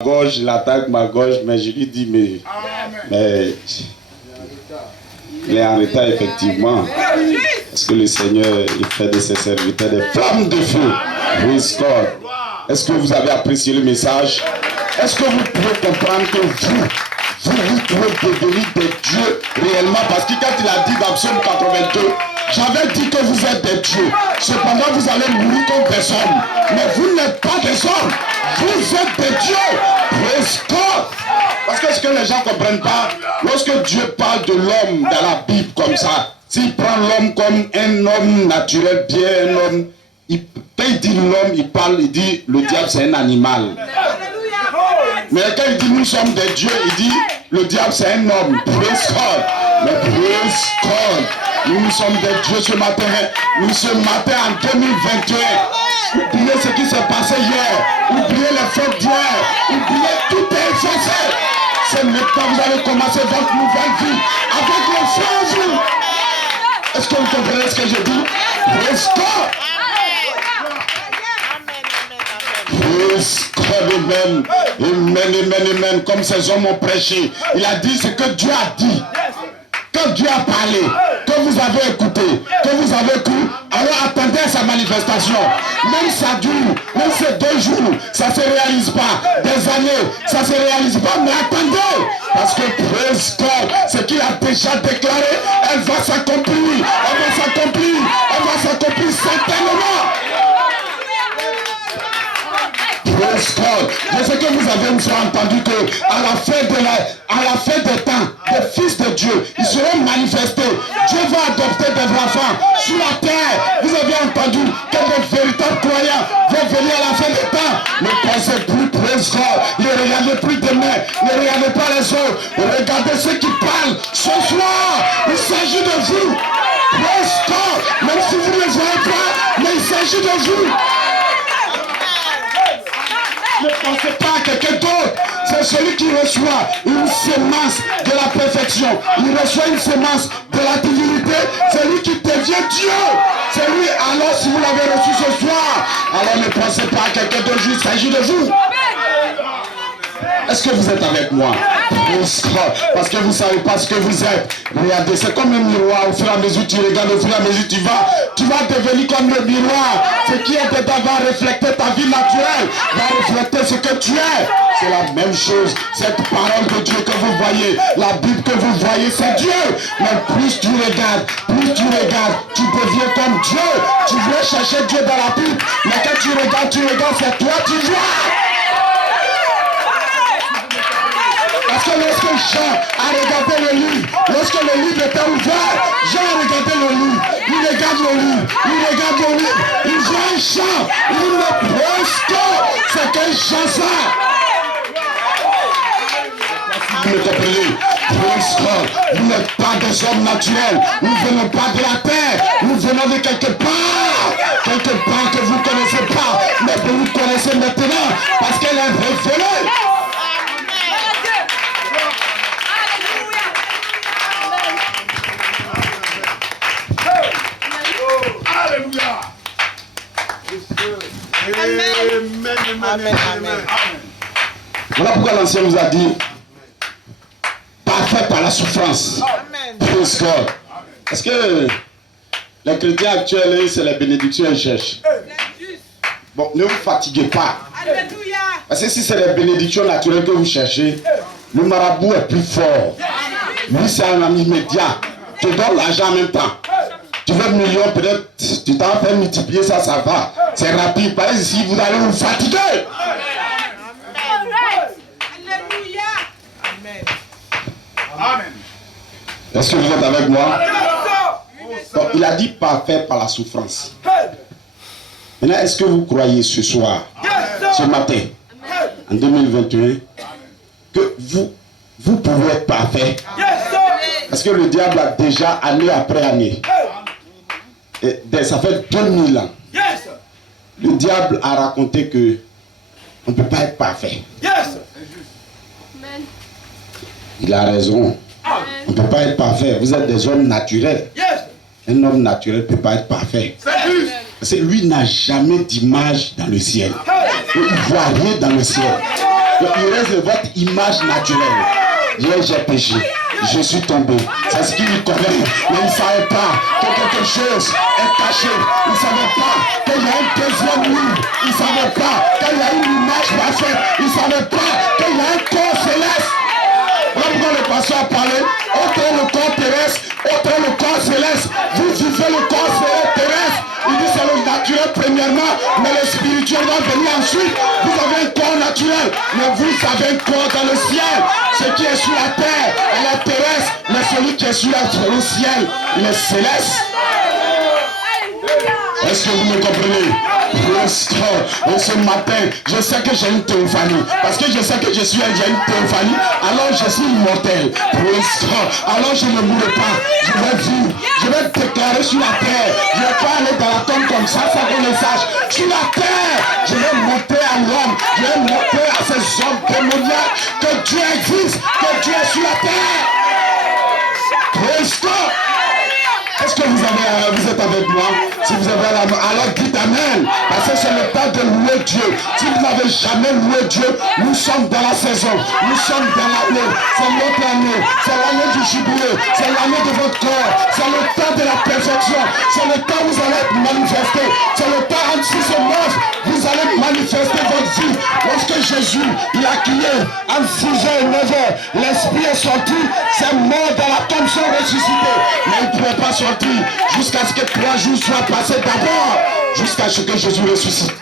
Gauche, il attaque ma gauche, mais je lui dis, mais il est en retard, effectivement. Parce que le Seigneur, il fait de ses serviteurs des flammes de feu. Praise God. Est-ce que vous avez apprécié le message? Est-ce que vous pouvez comprendre que vous pouvez devenir des dieux réellement? Parce que quand il a dit dans Psaume 82, j'avais dit que vous êtes des dieux. Cependant, vous allez mourir comme des hommes. Mais vous n'êtes pas des hommes. Vous êtes des dieux. Praise God. Parce que ce que les gens ne comprennent pas, lorsque Dieu parle de l'homme dans la Bible comme ça, s'il prend l'homme comme un homme naturel, bien un homme, quand il dit l'homme, il parle, il dit le diable c'est un animal. Mais quand il dit nous sommes des dieux, il dit le diable c'est un homme. Praise God. Mais praise God. Nous sommes des dieux ce matin. Nous ce matin en 2021. Oubliez ce qui s'est passé hier. Oubliez les fautes d'hier. Oubliez tout est effacé. C'est maintenant vous allez commencer votre nouvelle vie avec le feu en vous. Est-ce que vous comprenez ce que je dis? Praise God. Praise God, amen. Amen, amen, amen. Comme ces hommes ont prêché. Il a dit ce que Dieu a dit. Quand Dieu a parlé, que vous avez écouté, que vous avez cru, alors attendez sa manifestation. Même ça dure, même c'est 2 jours, ça ne se réalise pas. Des années, ça ne se réalise pas, mais attendez. Parce que praise God, ce qu'il a déjà déclaré, elle va s'accomplir. Elle va s'accomplir. Elle va s'accomplir certainement. Praise God. Je sais que vous avez une fois entendu que à la fin des temps, les fils de Dieu, ils seront manifestés. Dieu va adopter des enfants sur la terre. Vous avez entendu que les véritables croyants vont venir à la fin des temps. Ne pensez plus, praise God. Ne regardez plus demain. Ne regardez pas les autres. Regardez ceux qui parlent ce soir. Il s'agit de vous. Praise God. Même si vous ne le voyez pas, mais il s'agit de vous. Ne pensez pas à quelqu'un d'autre. C'est celui qui reçoit une semence de la perfection. Il reçoit une semence de la divinité. C'est lui qui devient Dieu. C'est lui. Alors si vous l'avez reçu ce soir, alors ne pensez pas à quelqu'un d'autre. Il s'agit de vous. Est-ce que vous êtes avec moi? Parce que vous ne savez pas ce que vous êtes. Regardez, c'est comme un miroir. Au fur et à mesure tu regardes, au fur et à mesure tu vas devenir comme le miroir. Ce qui est dedans va refléter ta vie naturelle, va refléter ce que tu es. C'est la même chose. Cette parole de Dieu que vous voyez, la Bible que vous voyez, c'est Dieu. Mais plus tu regardes, tu deviens comme Dieu. Tu veux chercher Dieu dans la Bible. Mais quand tu regardes, c'est toi, tu vois. Parce que lorsque Jean a regardé le livre, lorsque le livre était ouvert, Jean a regardé le livre, il regarde le livre, il voit un champ, il me presque, c'est quel champ ça? Vous me comprenez? Vous n'êtes pas des hommes naturels, nous ne venons pas de la terre, nous venons de quelque part que vous ne connaissez pas, mais que vous connaissez maintenant, parce qu'elle est révélée. Amen. Voilà pourquoi l'ancien nous a dit parfait par la souffrance. Praise God. Parce que les chrétiens actuels, c'est les bénédictions qu'ils cherchent. Bon, ne vous fatiguez pas. Parce que si c'est les bénédictions naturelles que vous cherchez, le marabout est plus fort. Lui, c'est un ami immédiat. Tu donnes l'argent en même temps. Tu veux 1 million, peut-être, tu t'en fais multiplier ça, ça va. C'est rapide. Par exemple, ici, vous allez vous fatiguer. Amen. Est-ce que vous êtes avec moi? Donc, il a dit parfait par la souffrance. Maintenant, est-ce que vous croyez ce soir, ce matin, en 2021, que vous pouvez être parfait? Parce que le diable a déjà année après année. Et ça fait 2000 ans. Le diable a raconté que on ne peut pas être parfait. Il a raison. On ne peut pas être parfait. Vous êtes des hommes naturels. Un homme naturel ne peut pas être parfait. Parce que lui n'a jamais d'image dans le ciel. Il ne voit rien dans le ciel. Il reste votre image naturelle. Hier, j'ai péché. Je suis tombé. C'est ce qu'il connaît. Mais il ne savait pas que quelque chose est caché. Il ne savait pas qu'il y a un deuxième livre. Il ne savait pas qu'il y a une image parfaite. Il ne savait pas qu'il y a un corps céleste. Voilà pourquoi le pasteur a parlé. Autre le corps terrestre, autre le corps céleste. Vous vivez le corps terrestre. Il dit c'est le naturel premièrement, mais le spirituel va venir ensuite. Vous avez un corps naturel, mais vous avez un corps dans le ciel. Ce qui est sur la terre, elle est terrestre, mais celui qui est sur le ciel, il est céleste. Est-ce que vous me comprenez? Et ce matin, je sais que j'ai une théophanie. Parce que je sais que j'ai une théophanie. Alors je suis immortel. Alors je ne mourrai pas. Je vais vivre. Je vais déclarer sur la terre. Je ne vais pas aller dans la tombe comme ça sans qu'on le sache. Sur la terre, je vais monter à l'homme. Je vais monter à ces hommes démoniaques. Que Dieu existe. Que Dieu est sur la terre. Est-ce que vous êtes avec moi? Si vous avez la main, alors dites Amen. Parce que c'est le temps de louer Dieu. Si vous n'avez jamais loué Dieu, nous sommes dans la saison. Nous sommes dans l'année. C'est notre année. C'est l'année du jubilé. C'est l'année de votre corps. C'est le temps de la perfection. C'est le temps où vous allez être manifesté. C'est le temps entre 6 et 9. Vous allez manifester votre vie. Lorsque Jésus, il a crié entre 6h et 9h, l'esprit est sorti. C'est mort dans la tombe, sont ressuscités. Mais il ne pouvait pas sortir jusqu'à ce que 3 jours soient passés d'abord, jusqu'à ce que Jésus ressuscite.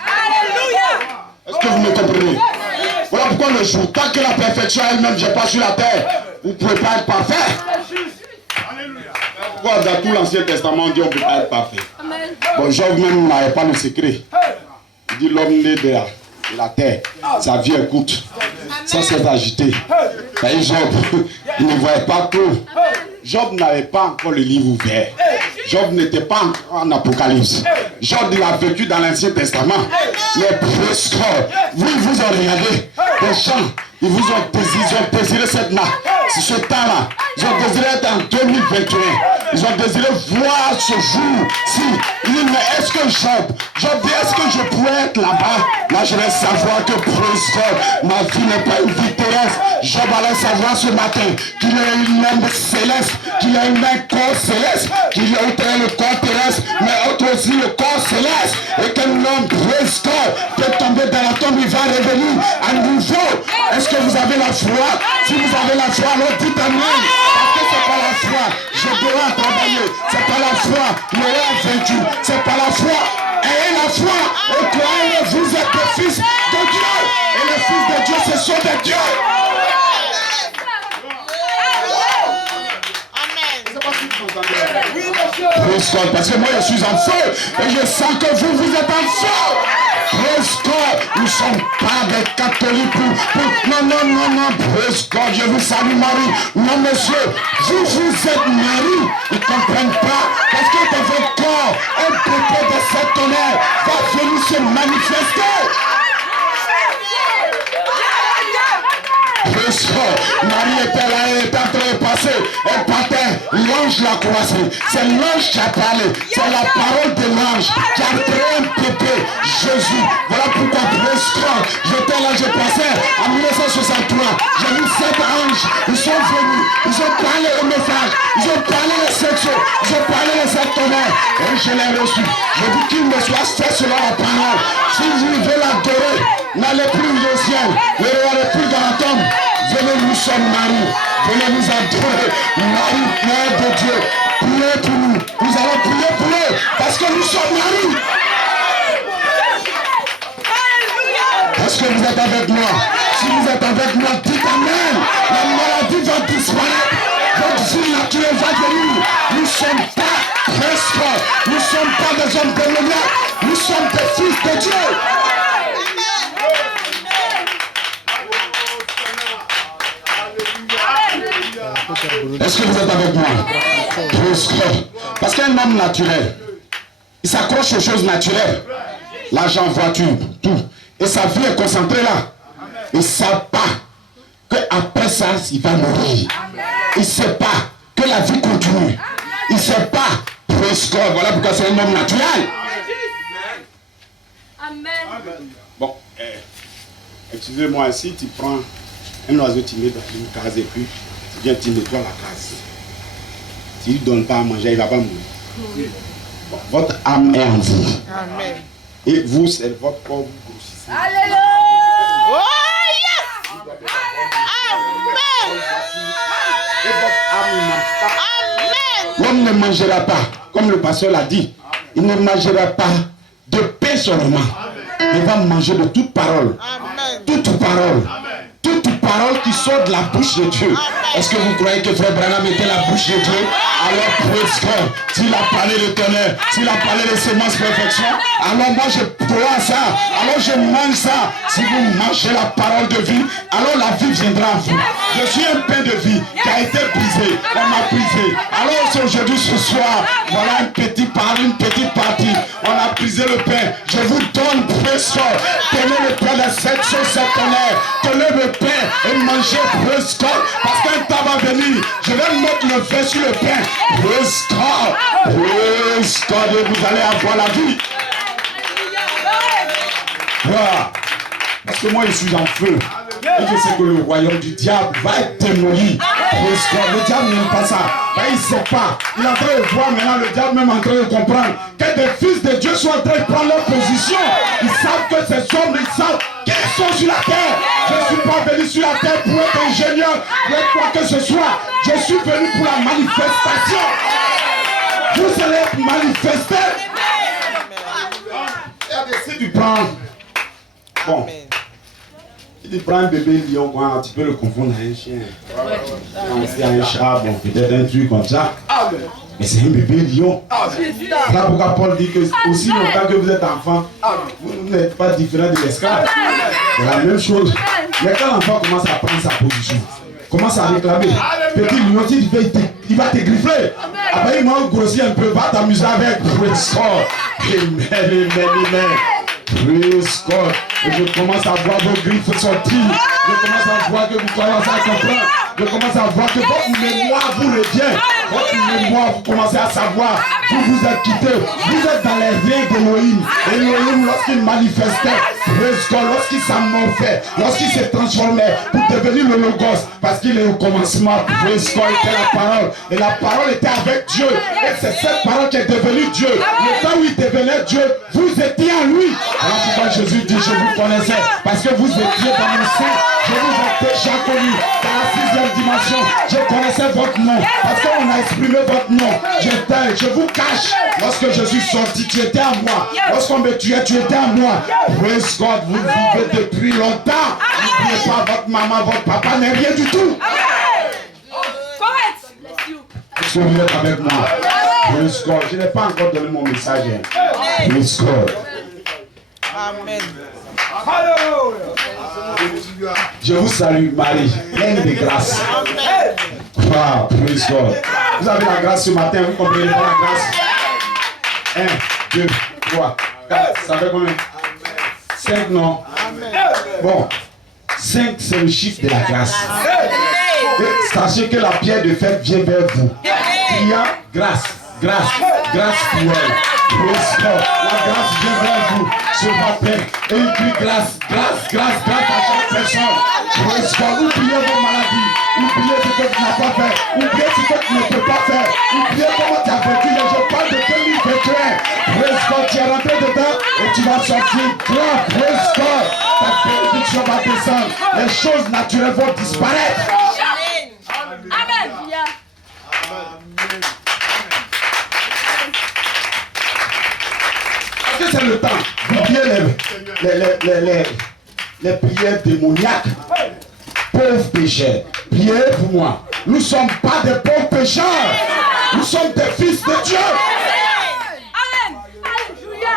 Est-ce que vous me comprenez? Voilà pourquoi le jour, tant que la perfection elle-même n'est pas sur la terre, vous ne pouvez pas être parfait. Pourquoi dans tout l'Ancien Testament on dit on ne peut pas être parfait? Bon, Job même n'avait pas le secret. Il dit l'homme né de la terre, sa vie est courte. Ça s'est agité. Et Job, il ne voyait pas tout. Job n'avait pas encore le livre ouvert. Job n'était pas encore en Apocalypse. Job, il a vécu dans l'Ancien Testament. Mais presque, vous en regardez. Des gens, ils vous ont désiré cette main. Ce temps-là, ils ont désiré être en 2021. Ils ont désiré voir ce jour-ci. Ils disent, mais est-ce que Job dit, est-ce que je pourrais être là-bas? Là, je vais savoir que presque, ma vie n'est pas une vie terrestre. Job allait savoir ce matin qu'il a une âme céleste, qu'il a un corps céleste, qu'il a le corps terrestre, mais autre aussi le corps céleste. Et que l'homme presque peut tomber dans la tombe, il va revenir à nouveau. Est-ce que vous avez la foi? Si vous avez la foi, alors dites Amen. Parce que c'est pas la foi, je dois travailler. C'est pas la foi, je l'ai vaincu. C'est pas la foi. Ayez la foi et croyez, vous êtes des fils de Dieu. Et les fils de Dieu, ce sont des dieux. Parce que moi je suis en feu et je sens que vous êtes en feu. Nous ne sommes pas des catholiques non, je vous salue Marie. Non monsieur, vous êtes Marie. Ils ne comprennent pas parce que dans votre corps, un propos de cette tonnerre va venir se manifester. Marie était là, elle était en train de passer. Elle partait, l'ange l'a croisé. C'est l'ange qui a parlé. C'est la parole de l'ange qui a créé un bébé, Jésus. Voilà pourquoi j'étais là, je passais en 1963. J'ai vu 7 anges. Ils sont venus. Ils ont parlé au message. Ils ont parlé les sexos. Ils ont parlé les sectonnaires. Et je l'ai reçu. Je dis qu'il me soit fait selon la parole. Si vous voulez l'adorer, n'allez plus au ciel. Ne regardez plus dans la tombe. Venez, nous sommes Marie. Venez nous adorer. Marie, Mère de Dieu. Priez pour nous. Nous allons prier pour eux. Parce que nous sommes Marie. Est-ce que vous êtes avec moi? Si vous êtes avec moi, dites Amen. La maladie va disparaître. Votre vie naturelle va venir. Nous ne sommes pas presque. Nous ne sommes pas des hommes démoniaques. Nous sommes des fils de Dieu. Est-ce que vous êtes avec moi? Parce qu'un homme naturel, il s'accroche aux choses naturelles. L'argent, voiture, tout. Et sa vie est concentrée là. Il ne sait pas qu'après ça, il va mourir. Il ne sait pas que la vie continue. Il ne sait pas. Voilà pourquoi c'est un homme naturel. Amen. Bon, Excusez-moi, si tu prends un oiseau, tu mets dans une case et puis tu viens, tu nettoies la case. Tu ne lui donnes pas à manger, il ne va pas mourir. Bon, votre âme est en vous. Amen. Et vous, c'est votre corps, vous grossissez. Alléluia. Oh yes. Amen. Et votre âme ne mange pas. Amen. L'homme ne mangera pas, comme le pasteur l'a dit, il ne mangera pas de pain seulement. Il va manger de toute parole. Amen. Toute parole. Toute parole qui sort de la bouche de Dieu. Est-ce que vous croyez que Frère Branham était la bouche de Dieu? Alors, praise God. S'il a parlé de tonnerre, s'il a parlé de semences perfection, alors moi je crois à ça. Alors je mange ça. Si vous mangez la parole de vie, alors la vie viendra à vous. Je suis un pain de vie qui a été brisé. On m'a brisé. Alors aujourd'hui, ce soir, voilà une petite partie. On a brisé le pain. Je vous donne, praise God. Tenez le pain de cette chose, cette tonnerre. Tenez le pain et mangez, praise God. Parce qu'un temps va venir. Je vais mettre le feu sur le pain. Praise God. Praise God. Et vous allez avoir la vie. Voilà. Parce que moi je suis en feu. Et je sais que le royaume du diable va être démoli. Le diable n'aime pas ça. Ben, il ne sait pas. Il est en train de voir maintenant, le diable même en train de comprendre que des fils de Dieu sont en train de prendre leur position. Ils savent que ces hommes, ils savent qu'ils sont sur la terre. Je ne suis pas venu sur la terre pour être ingénieur ou quoi que ce soit. Je suis venu pour la manifestation. Vous allez être manifestés. Si tu prends, bon, si tu prends un bébé lion, tu peux le confondre à un chien. C'est un chat, bon, peut-être un truc comme ça. Mais c'est un bébé lion. Là pourquoi Paul dit que aussi longtemps que vous êtes enfant, vous n'êtes pas différent de l'esclave. C'est la même chose. Mais quand l'enfant commence à prendre sa position, commence à réclamer, petit lion, si tu fais, il va te grifler. Après, il m'a grossi un peu, va t'amuser avec. Praise God. Amen, amen. Praise God. Et je commence à voir vos griffes sortir. Je commence à voir que vous commencez à comprendre. Je commence à voir que votre mémoire vous revient. Votre mémoire, vous commencez à savoir. Vous vous êtes quitté. Vous êtes dans les reins d'Élohim. Élohim, lorsqu'il manifestait, praise God, lorsqu'il s'amorphait, lorsqu'il s'est transformé pour devenir le Logos, parce qu'il est au commencement, praise God, était la parole. Et la parole était avec Dieu. Et c'est cette parole qui est devenue Dieu. Le temps où il devenait Dieu, vous étiez en lui. Alors pourquoi Jésus dit, je vous connaissais, parce que vous étiez dans mon sein. Je vous ai déjà connu dans la 6e dimension. Je connaissais votre nom, parce qu'on a exprimé votre nom. Je vous cache. Lorsque je suis sorti, tu étais à moi. Lorsqu'on me tuait, tu étais à moi. Praise God, vous vivez depuis longtemps. N'oubliez pas, votre maman, votre papa n'est rien du tout. Est-ce que vous êtes avec moi? Praise God. Je n'ai pas encore donné mon message. Praise God. Amen. Je vous salue, Marie, pleine de grâce. Wow, praise God. Vous avez la grâce ce matin, vous comprenez pas la grâce? 1, 2, 3, 4, ça fait combien? 5, non? Bon, 5 c'est le chiffre de la grâce. Et sachez que la pierre de fête vient vers vous. Criant grâce, grâce, grâce pour elle. Praise God. La grâce vient vers vous ce matin. Et il crie grâce, grâce, grâce, grâce à chaque personne. Praise God. Oubliez vos maladies. Oubliez ce que tu n'as pas fait. Oubliez ce que tu ne peux pas faire. Oubliez comment tu as vécu. Je parle de 2021. Praise God. Tu es rentré dedans et tu vas sortir grand. Praise God. Ta bénédiction va descendre. Les choses naturelles vont disparaître. Amen. Parce que c'est le temps d'oublier les prières démoniaques. Pauvres pécheurs, priez pour moi. Nous ne sommes pas des pauvres pécheurs. Nous sommes des fils de Dieu. Amen. Alléluia.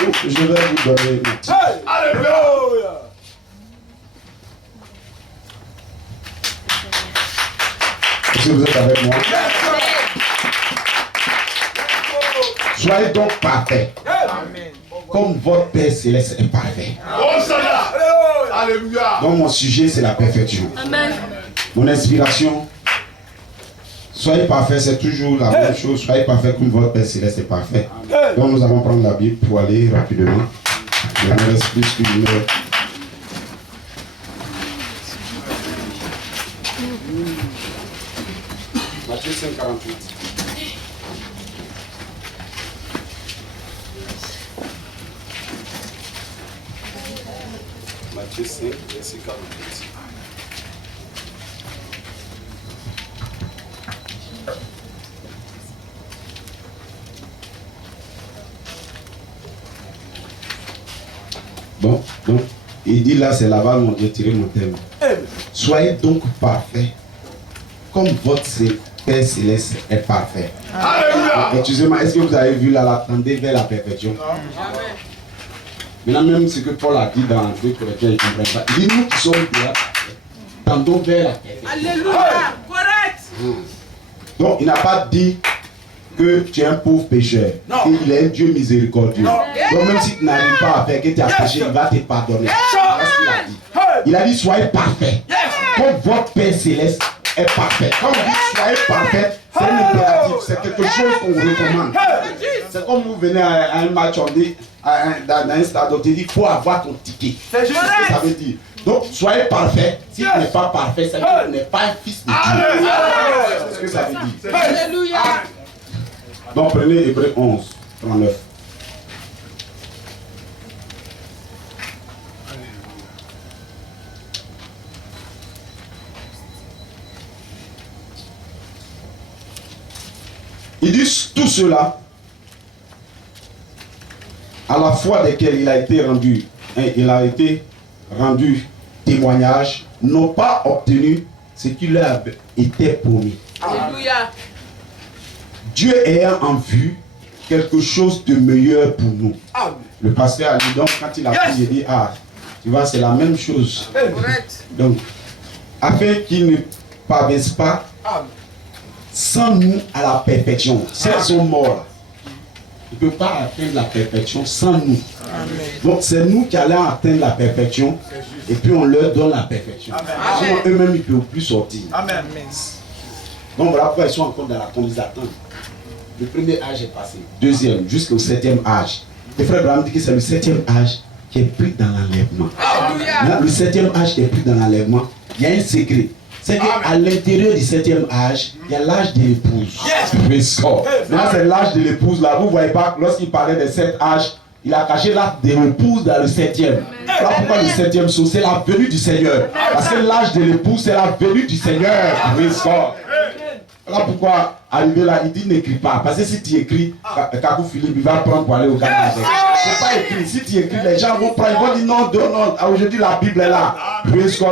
Je vais vous donner une petite. Alléluia. Est-ce que vous êtes avec moi? Soyez donc parfaits. Comme votre Père Céleste est parfait. Alléluia. Donc mon sujet c'est la perfection. Amen. Mon inspiration, soyez parfaits, c'est toujours la même chose. Soyez parfaits comme votre Père Céleste est parfait. Donc nous allons prendre la Bible pour aller rapidement. Il me reste plus qu'une heure. Matthieu 5, 48. Matthieu 5, verset 48. Bon, donc, il dit là, c'est là-bas où j'ai tiré mon thème. Soyez donc parfaits, comme votre Père Céleste est parfait. Excusez-moi, est-ce que vous avez vu là, la tendez vers la perfection? Maintenant, même ce que Paul a dit dans 2 Corinthiens, il ne comprend pas. Il dit, nous qui sommes déjà parfaits, tendons vers la perfection. Alléluia. Correct. Donc, il n'a pas dit que tu es un pauvre pécheur, qu'il est un Dieu miséricordieux. Donc même si tu n'arrives pas à faire que tu as péché, il va te pardonner. C'est ce qu'il a dit. Il a dit soyez parfaits, comme votre Père Céleste est parfait. Quand on dit soyez parfaits, c'est un impératif, c'est quelque chose qu'on vous recommande. C'est comme vous venez à un match, on dit, dans un stade, on te dit il faut avoir ton ticket. C'est juste ce que ça veut dire. Donc soyez parfaits. Si tu n'es pas parfait, ça veut dire que tu n'es pas un fils de Dieu. C'est ce que ça veut dire. Alléluia. Donc prenez Hébreux 11, 39. Il dit tout cela à la foi desquels il a été rendu témoignage, n'ont pas obtenu ce qui leur était promis. Alléluia. Dieu ayant en vue quelque chose de meilleur pour nous. Le pasteur a dit donc quand il a pris, il dit tu vois c'est la même chose. Donc afin qu'il ne parvienne pas sans nous à la perfection. S'ils sont morts, il ne peut pas atteindre la perfection sans nous. Amen. Donc c'est nous qui allons atteindre la perfection et puis on leur donne la perfection. Sinon eux-mêmes ils ne peuvent plus sortir. Amen. Donc voilà pourquoi ils sont encore dans la conduite d'attente. Le premier âge est passé, deuxième, jusqu'au 7e âge. Le frère Abraham dit que c'est le 7e âge qui est pris dans l'enlèvement. Le 7e âge qui est pris dans l'enlèvement, il y a un secret. C'est qu'à l'intérieur du 7e âge, il y a l'âge de l'épouse. Maintenant c'est l'âge de l'épouse là. Vous ne voyez pas, lorsqu'il parlait des 7 âges, il a caché l'âge de l'épouse dans le 7e. Voilà pourquoi le 7e saut, c'est la venue du Seigneur. Parce que l'âge de l'épouse, c'est la venue du Seigneur. Voilà pourquoi, arrivé là, il dit n'écris pas. Parce que si tu écris, Kakou Philippe, il va prendre pour aller au Ghana. Il ne faut pas écrire. Si tu écris, les gens vont prendre. Ils vont dire non, non. Aujourd'hui, la Bible est là.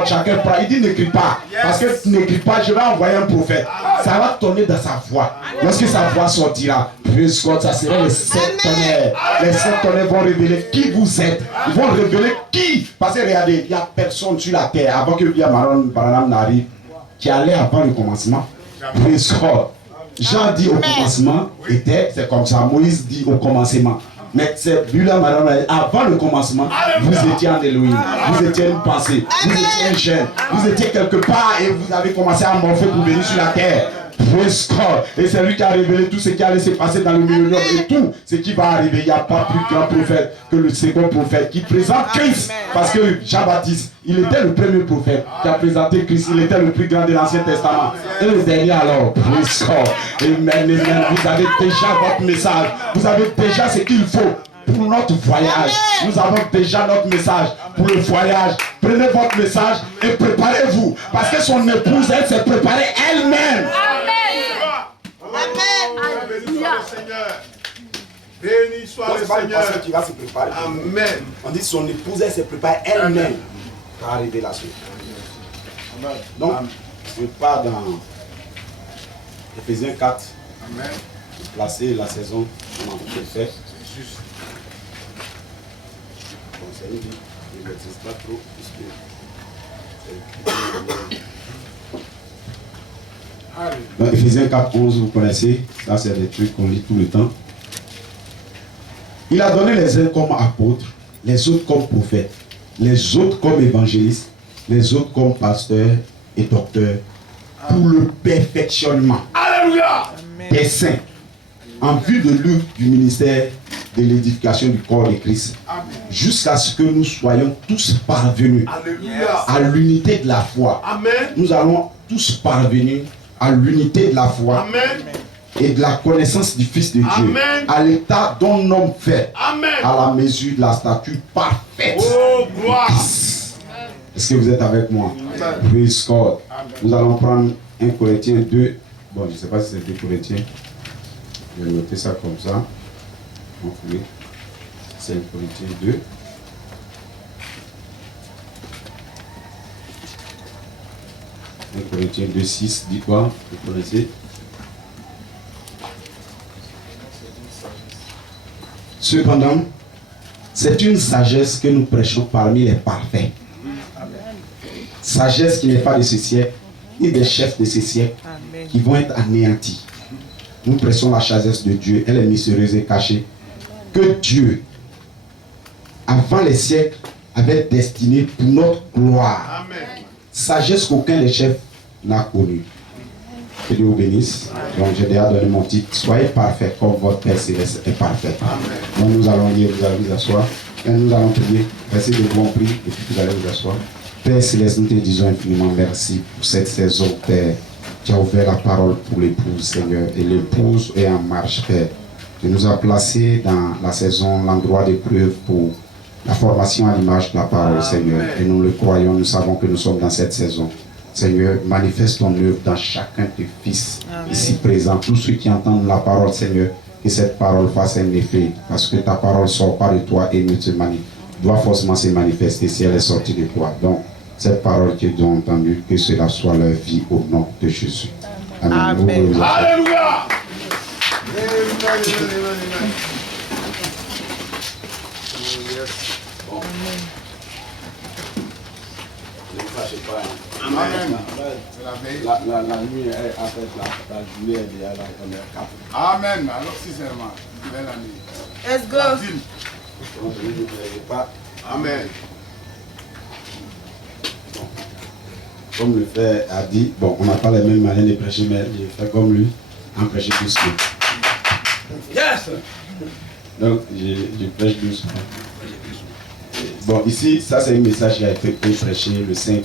Chacun prend. Il dit n'écris pas. Parce que si tu n'écris pas, je vais envoyer un prophète. Ça va tourner dans sa voix. Lorsque sa voix sortira, ça sera les 7 tonnerres. Les 7 tonnerres vont révéler qui vous êtes. Ils vont révéler qui. Parce que regardez, il n'y a personne sur la terre avant que Biamaron Baranam n'arrive qui allait avant le commencement. Jean dit au commencement était, c'est comme ça, Moïse dit au commencement. Mais c'est Bula Madame, avant le commencement, vous étiez en Elohim, vous étiez une pensée, vous étiez un jeune, vous étiez quelque part et vous avez commencé à morpher pour venir sur la terre. Et c'est lui qui a révélé tout ce qui allait se passer dans le millénaire et tout ce qui va arriver. Il n'y a pas plus grand prophète que le second prophète qui présente Christ. Parce que Jean-Baptiste, il était le premier prophète qui a présenté Christ. Il était le plus grand de l'Ancien Testament. Et le dernier alors, Amen. Vous avez déjà votre message. Vous avez déjà ce qu'il faut pour notre voyage. Nous avons déjà notre message pour le voyage. Prenez votre message et préparez-vous. Parce que son épouse, elle s'est préparée elle-même. Amen. Béni soit le Seigneur. Béni soit le Seigneur. Qui va se préparer. Amen. On dit son épouse, elle s'est préparée elle-même pour arriver là-dessus. Donc, je pars dans Ephésiens 4. Amen. Placer la saison qu'on a fait. Bon, c'est une vie. Je ne maîtrise pas trop puisque dans Ephésiens 4, 11, vous connaissez, ça c'est des trucs qu'on lit tout le temps. Il a donné les uns comme apôtres, les autres comme prophètes, les autres comme évangélistes, les autres comme pasteurs et docteurs, pour le perfectionnement des saints, en vue de l'œuvre du ministère, de l'édification du corps de Christ. Jusqu'à ce que nous soyons tous parvenus à l'unité de la foi. Amen. Nous allons tous parvenir à l'unité de la foi. Amen. Et de la connaissance du Fils de Dieu. Amen. À l'état d'un homme fait. Amen. À la mesure de la stature parfaite. Oh, gloire. Est-ce que vous êtes avec moi? Amen. Praise God. Nous allons prendre 1 Corinthiens 2. Bon, je ne sais pas si c'est 2 Corinthiens. Je vais noter ça comme ça. Donc, oui. C'est 1 Corinthiens 2. Corinthiens 2, 6, dit quoi? Vous connaissez? Cependant, c'est une sagesse que nous prêchons parmi les parfaits. Sagesse qui n'est pas de ce siècle, ni des chefs de ce siècle, qui vont être anéantis. Nous prêchons la sagesse de Dieu, elle est mystérieuse et cachée, que Dieu, avant les siècles, avait destinée pour notre gloire. Amen. Sagesse qu'aucun des chefs n'a connue. Que Dieu vous bénisse. Donc j'ai déjà donné mon titre. Soyez parfaits comme votre Père Céleste est parfait. Donc nous allons lire, vous allez vous asseoir. Et nous allons prier. Versez de bon prix et puis vous allez vous asseoir. Père Céleste, nous te disons infiniment merci pour cette saison, Père. Tu as ouvert la parole pour l'épouse, Seigneur. Et l'épouse est en marche, Père. Tu nous as placés dans la saison, l'endroit d'épreuve pour la formation à l'image de la parole, Seigneur. Et nous le croyons, nous savons que nous sommes dans cette saison. Seigneur, manifeste ton œuvre dans chacun de tes fils ici présents. Tous ceux qui entendent la parole, Seigneur, que cette parole fasse un effet. Parce que ta parole sort pas de toi et ne te doit forcément se manifester si elle est sortie de toi. Donc, cette parole qu'ils ont entendue, que cela soit leur vie au nom de Jésus. Amen. Amen. Alléluia. Amen. La nuit est en fait la journée est déjà là, on est à 4. Amen. Alors, sincèrement, belle année. Let's go. Amen. Comme le frère a dit, bon, on n'a pas les mêmes manières de prêcher, mais j'ai fait comme lui, en prêcher doucement. Yes. Donc, je prêche doucement. Bon, ici, ça c'est un message qui a été prêché le 5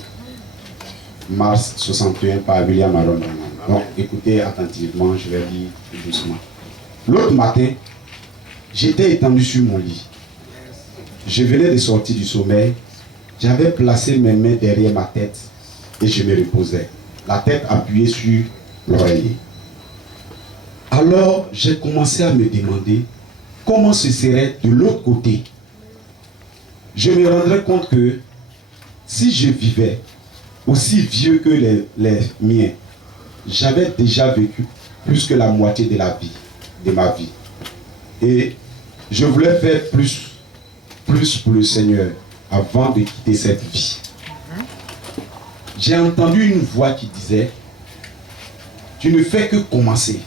mars 61 par William Aron. Donc, écoutez attentivement, je vais lire doucement. L'autre matin, j'étais étendu sur mon lit. Je venais de sortir du sommeil. J'avais placé mes mains derrière ma tête et je me reposais, la tête appuyée sur l'oreiller. Alors, j'ai commencé à me demander comment ce serait de l'autre côté. Je me rendrais compte que si je vivais aussi vieux que les miens, j'avais déjà vécu plus que la moitié de ma vie. Et je voulais faire plus pour le Seigneur avant de quitter cette vie. J'ai entendu une voix qui disait, tu ne fais que commencer.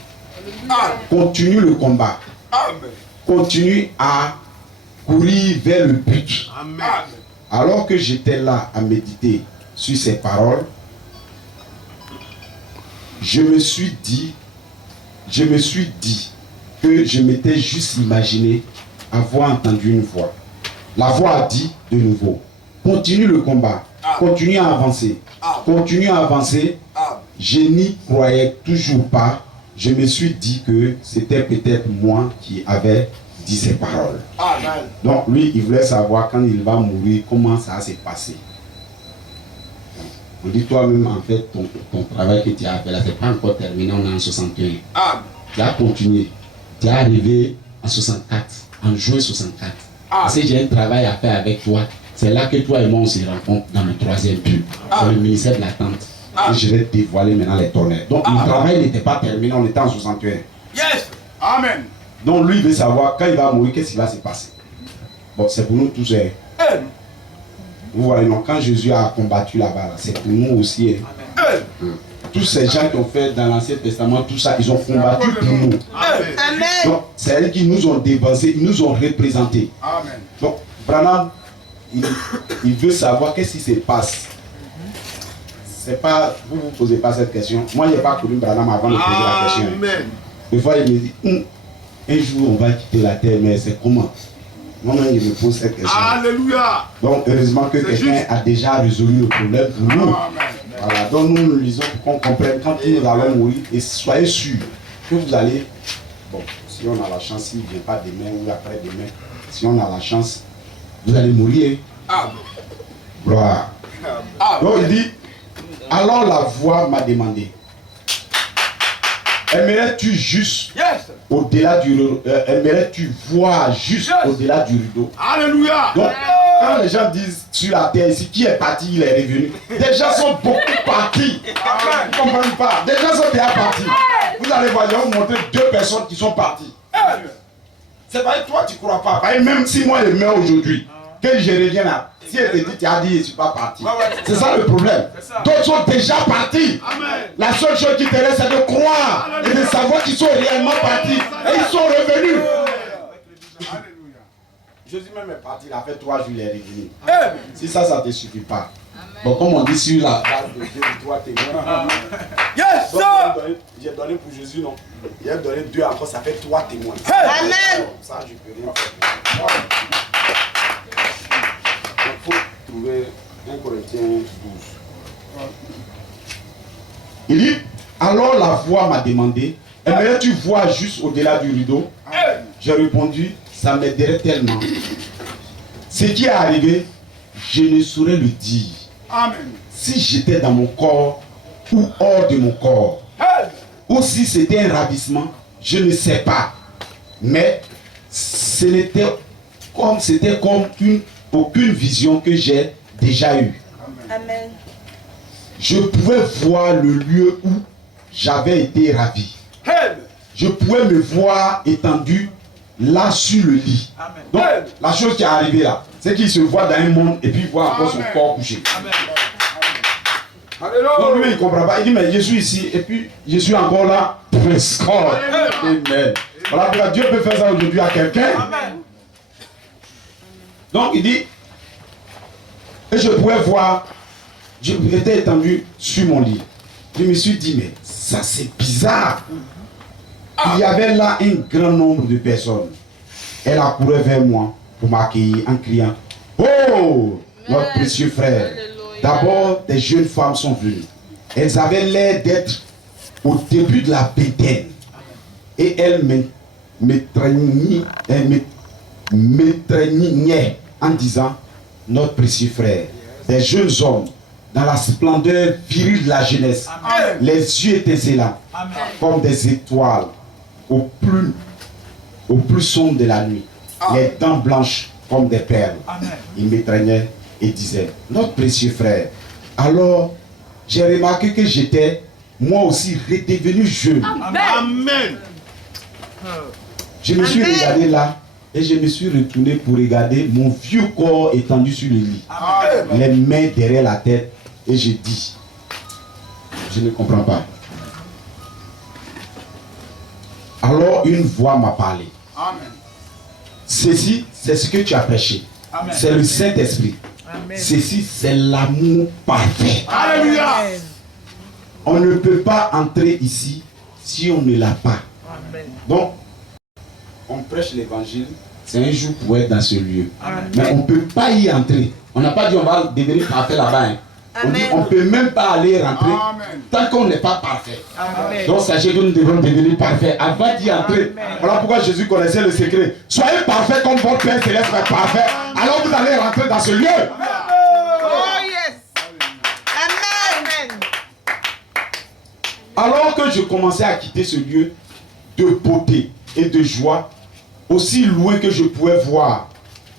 Continue le combat. Continue à courir vers le but. Amen. Alors que j'étais là à méditer sur ces paroles, je me suis dit que je m'étais juste imaginé avoir entendu une voix. La voix a dit de nouveau, continue le combat, continue à avancer, continue à avancer. Je n'y croyais toujours pas. Je me suis dit que c'était peut-être moi qui avais dit ces paroles. Amen. Donc lui, il voulait savoir quand il va mourir, comment ça s'est passé. On dit toi-même, en fait, ton travail que tu as fait là, c'est pas encore terminé, on est en 61. Amen. Tu as continué. Tu es arrivé en 64, en juin 64. Parce que j'ai un travail à faire avec toi. C'est là que toi et moi on se rencontre dans le 3e but. C'est le ministère de l'attente. Et je vais te dévoiler maintenant les tonnerres. Donc le travail n'était pas terminé, on était en 61. Yes. Amen. Donc lui il veut savoir quand il va mourir, qu'est-ce qui va se passer. Bon, c'est pour nous tous. Vous voyez, donc quand Jésus a combattu là-bas, là, c'est pour nous aussi. Tous ces gens qui ont fait dans l'Ancien Testament, tout ça, ils ont combattu pour nous. Amen. Donc, c'est eux qui nous ont dévancés, ils nous ont représentés. Amen. Donc, Branham, il veut savoir qu'est-ce qui se passe. C'est pas, vous ne vous posez pas cette question. Moi, je n'ai pas connu Branham avant de poser la question. Amen. Des fois, il me dit, un jour on va quitter la terre, mais c'est comment? Moi-même, je me pose cette question. Alléluia. Donc, heureusement que quelqu'un a déjà résolu le problème pour nous. Amen. Voilà, donc nous nous lisons pour qu'on comprenne quand nous allons mourir. Et soyez sûrs que vous allez, bon, si on a la chance, s'il ne vient pas demain ou après-demain, si on a la chance, vous allez mourir. Amen. Gloire. Donc il dit, alors la voix m'a demandé, aimerais-tu juste au-delà du rideau, aimerais-tu voir juste au-delà du rideau? Alléluia. Donc, quand les gens disent sur la terre ici, qui est parti, il est revenu. Des gens sont beaucoup partis. Ils ne comprennent pas. Des gens sont déjà partis. Vous allez voir, je vais vous montrer 2 personnes qui sont parties. C'est vrai, toi, tu ne crois pas. Même si moi, je meurs aujourd'hui, que je reviens là, si elle te dit, tu as dit, je ne suis pas parti. C'est ça le problème. D'autres sont déjà partis. Amen. La seule chose qui te reste, c'est de croire et de savoir qu'ils sont réellement partis. Et ils sont revenus. Alléluia. Jésus même est parti, il a fait 3 jours, il est revenu. Si ça, ça ne te suffit pas. Bon, comme on dit sur la base de Dieu, 3 témoins. Donc, j'ai donné pour Jésus, non? J'ai donné 2 encore, ça fait 3 témoins. Amen. Ça, je peux rien faire. Il faut trouver 1 Corinthiens 12. Il dit, alors la voix m'a demandé, aimerais-tu voir juste au-delà du rideau? J'ai répondu, ça m'aiderait tellement. Ce qui est arrivé, je ne saurais le dire. Amen. Si j'étais dans mon corps ou hors de mon corps, ou si c'était un ravissement, je ne sais pas. Mais c'était comme aucune vision que j'ai déjà eue. Amen. Je pouvais voir le lieu où j'avais été ravi. Je pouvais me voir étendu là sur le lit. Donc, la chose qui est arrivée là, c'est qu'il se voit dans un monde et puis il voit encore son corps couché. Donc lui, il ne comprend pas. Il dit, mais je suis ici et puis je suis encore là. Praise God. Amen. Voilà pourquoi Dieu peut faire ça aujourd'hui à quelqu'un. Donc il dit, et je pouvais voir, j'étais étendu sur mon lit. Je me suis dit, mais ça c'est bizarre. Il y avait là un grand nombre de personnes. Elle accourait vers moi pour m'accueillir en criant, oh, notre précieux frère. D'abord, des jeunes femmes sont venues. Elles avaient l'air d'être au début de la vingtaine. Et elles m'étreignaient en disant, notre précieux frère, des jeunes hommes dans la splendeur virile de la jeunesse, les yeux étincelants comme des étoiles au plus sombre de la nuit, les dents blanches comme des perles. Ils m'étreignaient et disaient, notre précieux frère. Alors, j'ai remarqué que j'étais, moi aussi, redevenu jeune. Amen. Je me suis regardé là et je me suis retourné pour regarder mon vieux corps étendu sur le lit. Les mains derrière la tête et j'ai dit, je ne comprends pas. Alors une voix m'a parlé. Amen. Ceci, c'est ce que tu as prêché. C'est le Saint-Esprit. Ceci, c'est l'amour parfait. Alléluia. On ne peut pas entrer ici si on ne l'a pas. Donc, on prêche l'évangile, c'est un jour pour être dans ce lieu. Mais on ne peut pas y entrer. On n'a pas dit on va devenir parfait là-bas. Hein. On dit on ne peut même pas aller rentrer tant qu'on n'est pas parfait. Donc sachez que nous devons devenir parfaits avant d'y entrer. Voilà pourquoi Jésus connaissait le secret. Soyez parfaits comme votre Père Céleste est parfait. Alors vous allez rentrer dans ce lieu. Oh yes. Amen. Alors que je commençais à quitter ce lieu de beauté et de joie, aussi loin que je pouvais voir,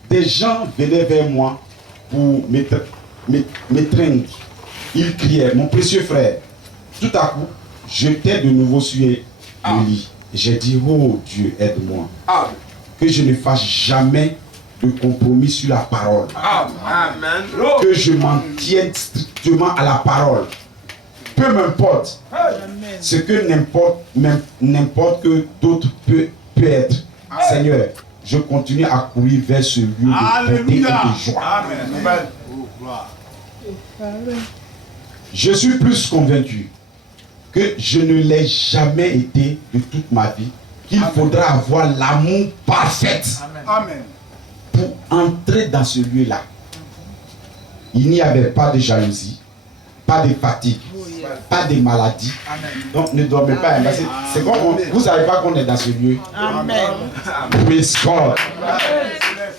des gens venaient vers moi pour m'étreindre. Ils criaient, mon précieux frère. Tout à coup, j'étais de nouveau sur le lit. J'ai dit, oh Dieu, aide-moi. Que je ne fasse jamais de compromis sur la parole. Amen. Que je m'en tienne strictement à la parole. Peu m'importe ce que n'importe que d'autres peut être. Seigneur, je continue à courir vers ce lieu de beauté et de joie. Amen. Je suis plus convaincu que je ne l'ai jamais été de toute ma vie qu'il faudra avoir l'amour parfait Amen. pour entrer dans ce lieu-là. Il n'y avait pas de jalousie, pas de fatigue, pas de maladie. Donc ne dormez pas. Hein, c'est comme vous ne savez pas qu'on est dans ce lieu. Amen. Praise God.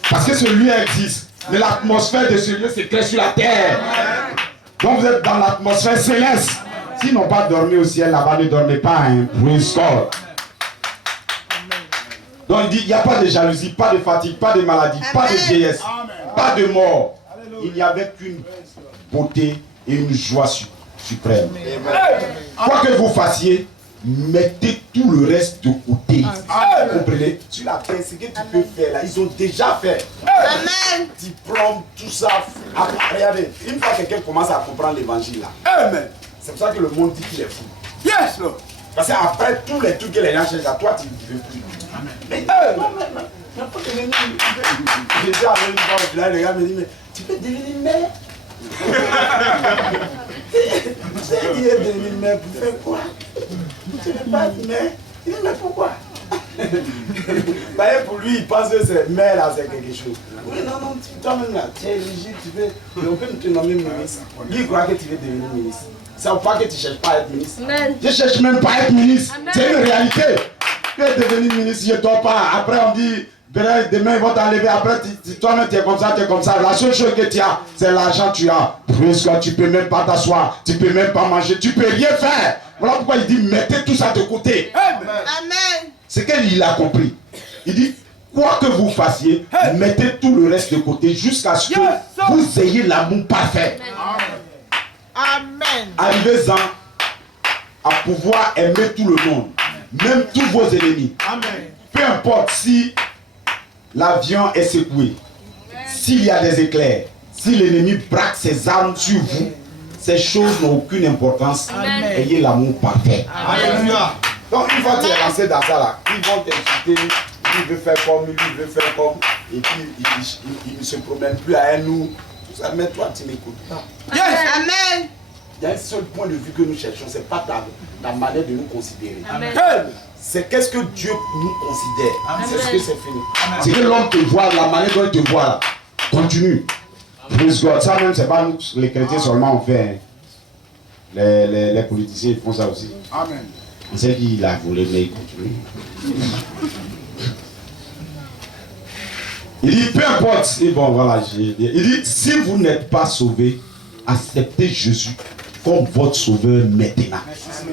Parce que ce lieu existe. Mais l'atmosphère de ce lieu se crée sur la terre. Donc vous êtes dans l'atmosphère céleste. S'ils n'ont pas dormi au ciel là-bas, ne dormez pas. Hein. Praise God. Donc il dit, il n'y a pas de jalousie, pas de fatigue, pas de maladie, pas de vieillesse, pas de mort. Il n'y avait qu'une beauté et une joie suprême. Quoi que vous fassiez, mettez tout le reste de côté. Vous comprenez? Sur la terre, ce que tu peux faire là, ils ont déjà fait. Amen. Diplôme, tout ça. Regardez, une fois que quelqu'un commence à comprendre l'évangile là, c'est pour ça que le monde dit qu'il est fou. Yes, Lord. Parce qu'après tous les trucs que les gens cherchent à toi, tu ne veux plus. Mais non, j'ai dit à une fois au village, les gars me disent, mais tu peux devenir maire? J'ai dit, devenir maire pour faire quoi? Tu ne veux pas être maire? Il dit, mais pourquoi? Pour lui, il pense que c'est maire là, c'est quelque chose. Oui, non, toi-même là, tu es éligible, tu veux. On peut te nommer ministre. Lui, il croit que tu veux devenir ministre. Ça ne veut pas que tu ne cherches pas à être ministre. Amen. Je ne cherche même pas à être ministre. C'est une réalité. Tu es devenu ministre, je ne dors pas. Après, on dit, demain, ils vont t'enlever. Après, toi-même, tu es comme ça, tu es comme ça. La seule chose que tu as, c'est l'argent que tu as. Puisque tu ne peux même pas t'asseoir. Tu ne peux même pas manger. Tu ne peux rien faire. Voilà pourquoi il dit, mettez tout ça de côté. Amen. C'est qu'il a compris. Il dit, quoi que vous fassiez, mettez tout le reste de côté jusqu'à ce que vous ayez l'amour parfait. Amen. Arrivez-en à pouvoir aimer tout le monde, même tous vos ennemis. Amen. Peu importe si l'avion est secoué, s'il y a des éclairs, si l'ennemi braque ses armes sur vous, ces choses n'ont aucune importance. Ayez l'amour parfait. Alléluia. Donc une fois que tu es lancé dans ça là, ils vont t'insulter, lui veut faire comme, lui veut faire comme, et puis il ne se promène plus à nous. Tout ça, mais toi tu n'écoutes pas. Amen. Il y a un seul point de vue que nous cherchons, c'est pas ta manière de nous considérer. Amen. C'est qu'est-ce que Dieu nous considère. C'est ce que c'est fini. C'est que l'homme te voit, la manière dont il te voit là. Continue. Praise God. Ça même, c'est pas nous les chrétiens seulement on fait. Hein. Les politiciens ils font ça aussi. Amen. On sait qu'il a volé, mais il continue. Il dit, peu importe. Et bon, voilà, il dit, si vous n'êtes pas sauvé, acceptez Jésus comme votre sauveur maintenant.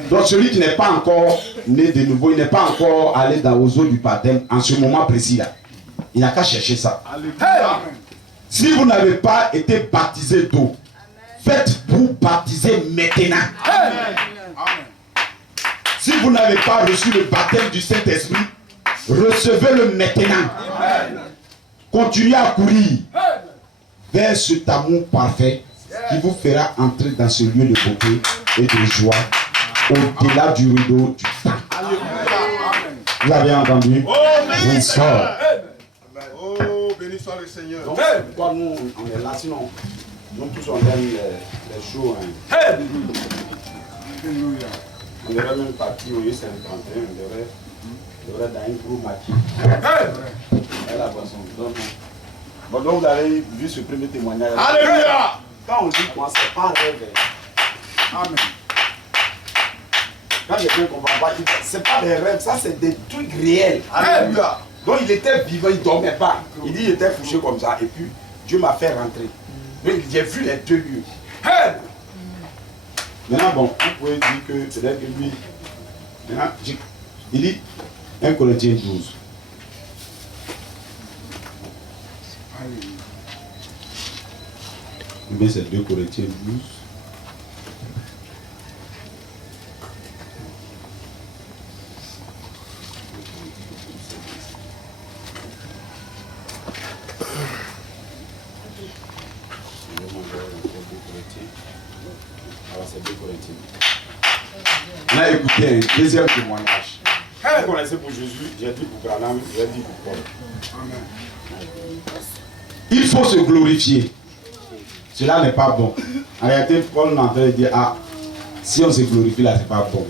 Donc celui qui n'est pas encore né de nouveau, il n'est pas encore allé aux eaux du baptême en ce moment précis là. Il n'a qu'à chercher ça. Alléluia. Si vous n'avez pas été baptisé d'eau, faites-vous baptiser maintenant. Amen. Si vous n'avez pas reçu le baptême du Saint-Esprit, recevez-le maintenant. Continuez à courir vers cet amour parfait qui vous fera entrer dans ce lieu de beauté et de joie au-delà du rideau du temps. Vous avez entendu? Oui, ça. Oh, béni soit le Seigneur. Donc, pourquoi nous, on est là, sinon, nous tous on aime les jours. Hein. Alléluia. On devrait même partir au U51, on devrait dans un gros maquis. Et la boisson. Donc vous avez vu ce premier témoignage. Alléluia. Quand on dit quoi, c'est pas un rêve. Amen. Quand quelqu'un ne comprend pas, c'est pas des rêves, ça c'est des trucs réels. Alléluia. Donc il était vivant, il ne dormait pas. Il dit il était couché comme ça et puis Dieu m'a fait rentrer. Donc j'ai vu les deux lieux. Maintenant bon, vous pouvez dire que peut-être que lui, maintenant, il dit 1 Corinthiens 12. Mais c'est 2 Corinthiens 12. On a écouté un deuxième témoignage. Vous connaissez pour Jésus, j'ai dit pour Branham, j'ai dit pour Paul. Il faut se glorifier. Cela n'est pas bon. En réalité, Paul est en train de dire, ah, si on se glorifie là, c'est pas bon.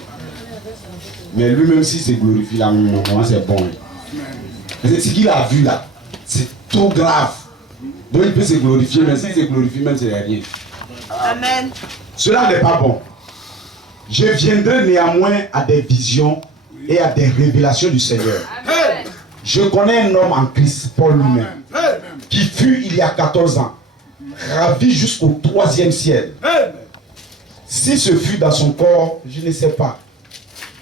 Mais lui-même, si c'est glorifié, là, normalement, c'est bon. Mais ce qu'il a vu là, c'est trop grave. Donc il peut se glorifier, mais si c'est glorifié, même c'est rien. Amen. Cela n'est pas bon. Je viendrai néanmoins à des visions et à des révélations du Seigneur. Je connais un homme en Christ, Paul lui-même, qui fut il y a 14 ans, ravi jusqu'au 3e ciel. Si ce fut dans son corps, je ne sais pas.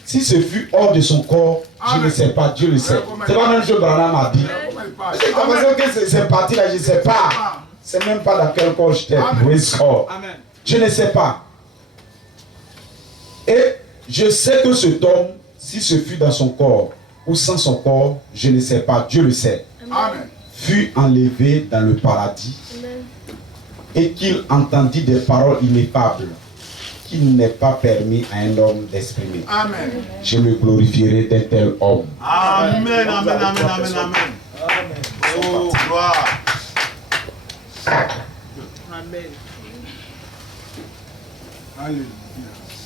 Si ce fut hors de son corps, je ne sais pas, Dieu le sait. C'est pas même ce que Branham a dit. J'ai l'impression que c'est parti là, je ne sais pas. C'est même pas dans quel corps j'étais. Je ne sais pas. Et je sais que cet homme, si ce fut dans son corps ou sans son corps, je ne sais pas, Dieu le sait, fut enlevé dans le paradis et qu'il entendit des paroles ineffables qu'il n'est pas permis à un homme d'exprimer. Je me glorifierai d'un tel homme. Amen, amen, amen, amen, amen. Oh, gloire. Amen. Alléluia.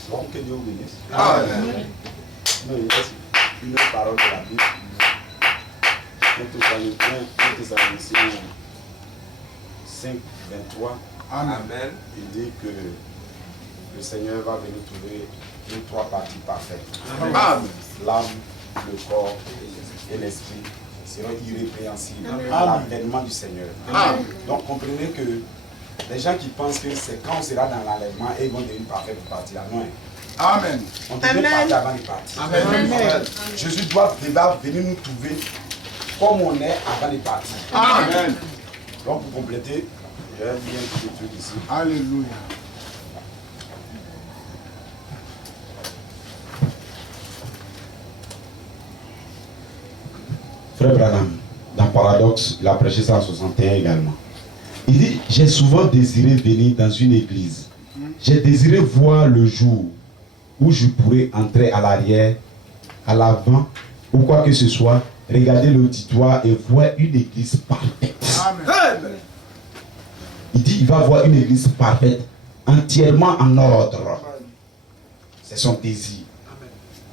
Donc que Dieu vous bénisse. Amen. Une parole de la Bible. Notre Thessaloniciens 5, 23. Amen. Il dit que le Seigneur va venir trouver les 3 parties parfaites. Amen. L'âme, le corps et l'esprit seront irrépréhensibles à l'avènement du Seigneur. Amen. Donc comprenez que les gens qui pensent que c'est quand on sera dans l'enlèvement et ils vont devenir parfaits pour partir là, non. Amen. On devait partir avant de partir. Amen. Jésus doit venir nous trouver comme on est avant de partir. Amen. Donc pour compléter, je vais lire un petit truc ici. Alléluia. Frère Branham, dans Paradoxe, il a prêché 161 également. Il dit, j'ai souvent désiré venir dans une église. J'ai désiré voir le jour où je pourrais entrer à l'arrière, à l'avant, ou quoi que ce soit, regarder l'auditoire et voir une église parfaite. Amen. Il dit, il va voir une église parfaite, entièrement en ordre. C'est son désir.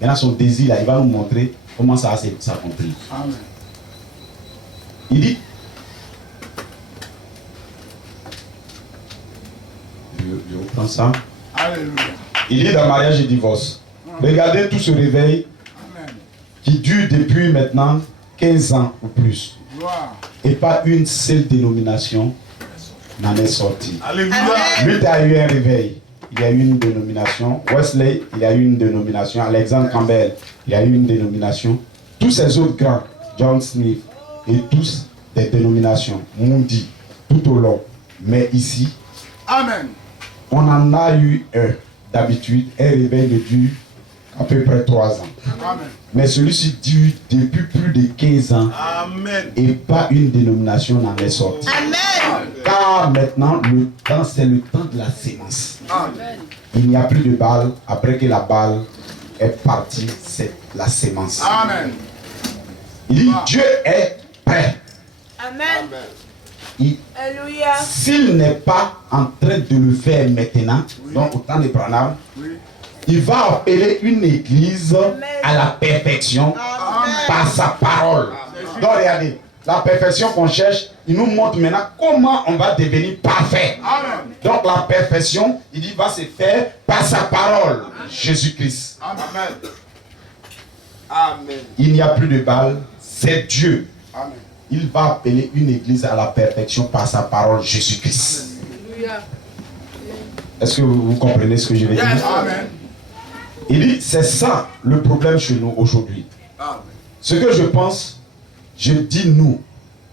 Maintenant, son désir, là, il va nous montrer comment ça s'accomplit. Amen. Il dit, je reprends ça. Alléluia. Il dit dans mariage et divorce. Regardez tout ce réveil Amen. qui dure depuis maintenant 15 ans ou plus. Gloire. Et pas une seule dénomination n'en est sortie. Alléluia. Lui a eu un réveil. Il y a eu une dénomination. Wesley, il y a eu une dénomination. Alexander Campbell, il y a eu une dénomination. Tous ces autres grands, John Smith, et tous des dénominations, Moody, tout au long. Mais ici, Amen. on en a eu un. D'habitude, un réveil ne dure à peu près 3 ans. Amen. Mais celui-ci dure depuis plus de 15 ans Amen. et pas une dénomination n'en est sortie. Amen. Car maintenant, le temps, c'est le temps de la sémence. Amen. Il n'y a plus de balle. Après que la balle est partie, c'est la sémence. Amen. Il dit, Dieu est prêt. Amen. Il- Alléluia. S'il n'est pas en train de le faire maintenant, donc au temps de Branham, Oui. il va appeler une église à la perfection par sa parole. Donc regardez, la perfection qu'on cherche, il nous montre maintenant comment on va devenir parfait. Amen. Donc la perfection, il dit, va se faire par sa parole, Jésus-Christ. Amen. Amen. Il n'y a plus de balle, c'est Dieu. Amen. Il va appeler une église à la perfection par sa parole, Jésus-Christ. Alléluia. Est-ce que vous comprenez ce que je vais dire? Amen. Il dit, c'est ça le problème chez nous aujourd'hui. Amen. Ce que je pense, je dis nous,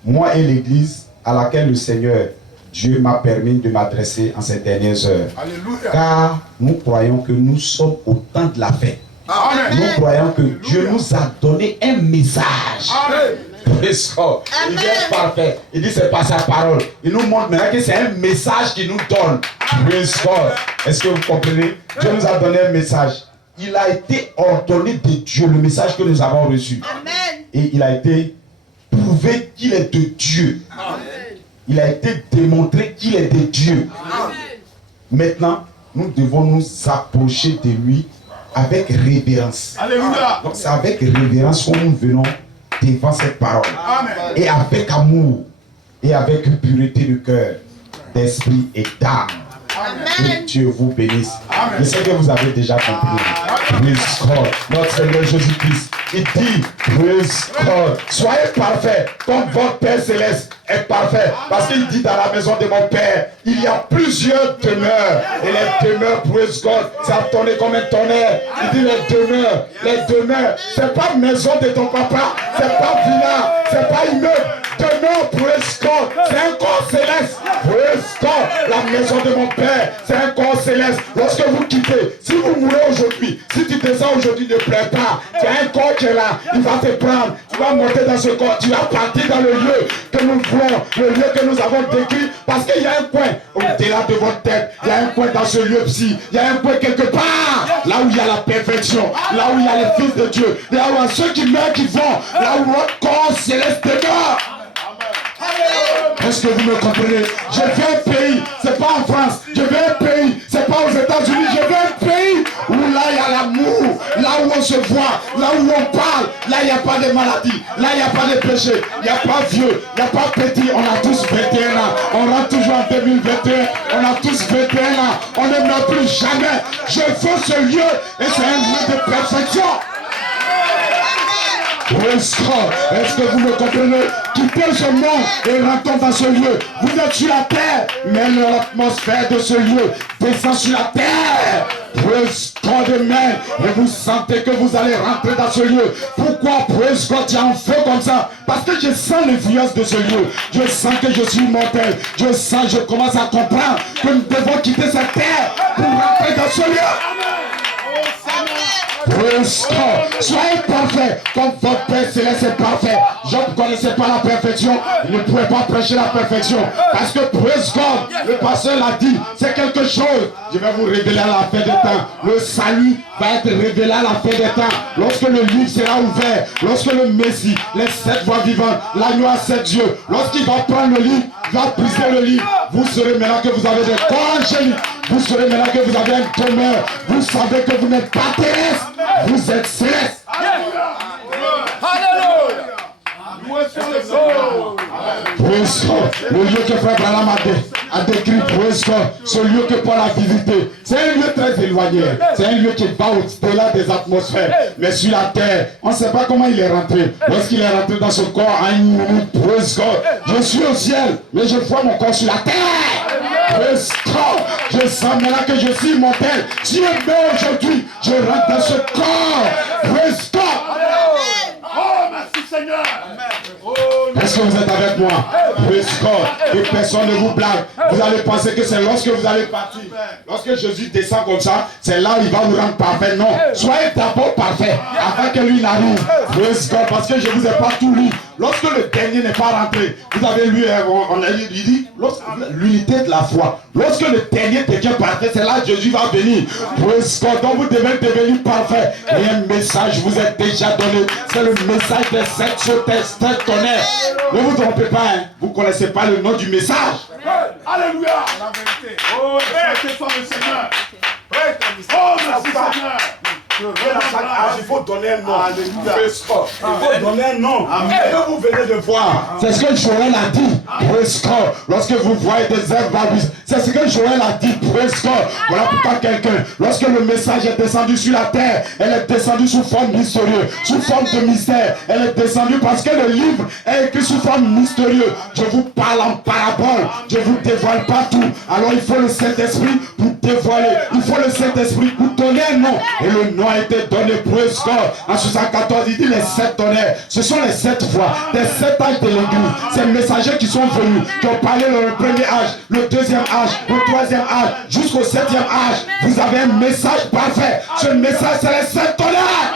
moi et l'église à laquelle le Seigneur, Dieu m'a permis de m'adresser en ces dernières heures. Alléluia. Car nous croyons que nous sommes au temps de la fin. Amen. Nous croyons que Dieu nous a donné un message. Amen. Praise God. Il est parfait. Il dit c'est par sa parole. Il nous montre maintenant que c'est un message qu'il nous donne. Praise God. Est-ce que vous comprenez? Dieu nous a donné un message. Il a été ordonné de Dieu, le message que nous avons reçu. Amen. Et il a été prouvé qu'il est de Dieu. Il a été démontré qu'il est de Dieu. Maintenant, nous devons nous approcher de lui avec révérence. Alléluia. Donc c'est avec révérence que nous venons devant cette parole. Amen. Et avec amour, et avec pureté de cœur, d'esprit et d'âme. Que Dieu vous bénisse. Je sais que vous avez déjà compris. Praise God. Notre Seigneur Jésus-Christ, il dit, praise God. Soyez parfaits comme votre Père Céleste est parfait. Parce qu'il dit dans la maison de mon Père, il y a plusieurs demeures. Et les demeures, praise God, ça a tourné comme un tonnerre. Il dit les demeures, c'est pas maison de ton papa, c'est pas villa, c'est pas immeuble. Demeure, praise God, c'est un corps céleste. Praise God, la maison de mon Père, c'est un corps céleste. Lorsque vous quittez, si vous mourrez aujourd'hui, si tu descends aujourd'hui, ne pleure pas. Il y a un corps qui est là, il va te prendre. Tu vas monter dans ce corps, tu vas partir dans le lieu que nous voulons, le lieu que nous avons décrit. Parce qu'il y a un coin au-delà de votre tête, il y a un coin dans ce lieu psy, il y a un coin quelque part, là où il y a la perfection, là où il y a les fils de Dieu, là où il y a ceux qui meurent, qui vont, là où votre corps céleste demeure. Est-ce que vous me comprenez? Je veux un pays, c'est pas en France. Je veux un pays, c'est pas aux États-Unis. Je veux un pays où là il y a l'amour, là où on se voit, là où on parle, là il n'y a pas de maladie, là il n'y a pas de péché, il n'y a pas vieux, il n'y a pas petit. On a tous 21 ans, on rentre toujours en 2021, on a tous 21 ans, on ne meurt plus jamais. Je veux ce lieu et c'est un lieu de perfection. Est-ce que vous me comprenez? Quittez ce monde et rentrons dans ce lieu. Vous êtes sur la terre, mais l'atmosphère de ce lieu descend sur la terre. Praise God, amen. Et vous sentez que vous allez rentrer dans ce lieu. Pourquoi praise God, il y a un feu comme ça? Parce que je sens l'influence de ce lieu. Je sens que je suis mortel. Je commence à comprendre que nous devons quitter cette terre pour rentrer dans ce lieu. Praise God. Soyez parfaits comme votre Père Céleste est parfait. Je ne connaissais pas la perfection. Je ne pouvais pas prêcher la perfection. Parce que praise God, le pasteur l'a dit, c'est quelque chose. Je vais vous révéler à la fin des temps. Le salut va être révélé à la fin des temps. Lorsque le livre sera ouvert, lorsque le Messie, les 7 voix vivantes, l'agneau à 7 yeux, lorsqu'il va prendre le livre, il va briser le livre. Vous serez maintenant que vous avez des corps angéliques. Vous serez maintenant que vous avez un demeure. Vous savez que vous n'êtes pas terrestre. Vous êtes céleste. Le lieu que Frère Branham a décrit, ce lieu que Paul a visité, c'est un lieu très éloigné. C'est un lieu qui va au-delà des atmosphères. Mais sur la terre, on ne sait pas comment il est rentré. Lorsqu'il est rentré dans ce corps, en une minute, je suis au ciel, mais je vois mon corps sur la terre. Je sens maintenant que je suis mortel. Si je meurs aujourd'hui, je rentre dans ce corps. Praise God. Oh, merci Seigneur. Est-ce que vous êtes avec moi? Praise God. Et personne ne vous blague. Vous allez penser que c'est lorsque vous allez partir. Lorsque Jésus descend comme ça, c'est là où il va vous rendre parfait. Non. Soyez d'abord parfait avant que lui n'arrive. Praise God. Parce que je ne vous ai pas tout lu. Lorsque le dernier n'est pas rentré, vous avez lu, il dit, l'unité de la foi. Lorsque le dernier devient parfait, c'est là que Jésus va venir. Praise God. Donc vous devez devenir parfait. Et un message vous est déjà donné. C'est le message des 7 tonnerres. Ne vous trompez pas, hein. Vous ne connaissez pas le nom du message. Alléluia. La vérité. Oh, que soit le Seigneur. Oh, merci Seigneur. Il faut donner un nom. Il faut donner un nom. Et que vous venez de voir. C'est ce que Joël a dit. Lorsque vous voyez des œuvres barbares, c'est ce que Joël a dit. Voilà pourquoi quelqu'un, lorsque le message est descendu sur la terre, elle est descendue sous forme mystérieuse, sous forme de mystère. Elle est descendue parce que le livre est écrit sous forme mystérieuse. Je vous parle en parabole. Je ne vous dévoile pas tout. Alors il faut le Saint-Esprit pour dévoiler. Il faut le Saint-Esprit pour donner un nom. Et le nom a été donné pour eux. En 74, il dit les 7 tonnerres. Ce sont les 7 voix des 7 âges de l'église. Ces messagers qui sont venus, qui ont parlé dans le premier âge, le deuxième âge, le troisième âge, jusqu'au 7e âge. Vous avez un message parfait. Ce message, c'est les 7 tonnerres.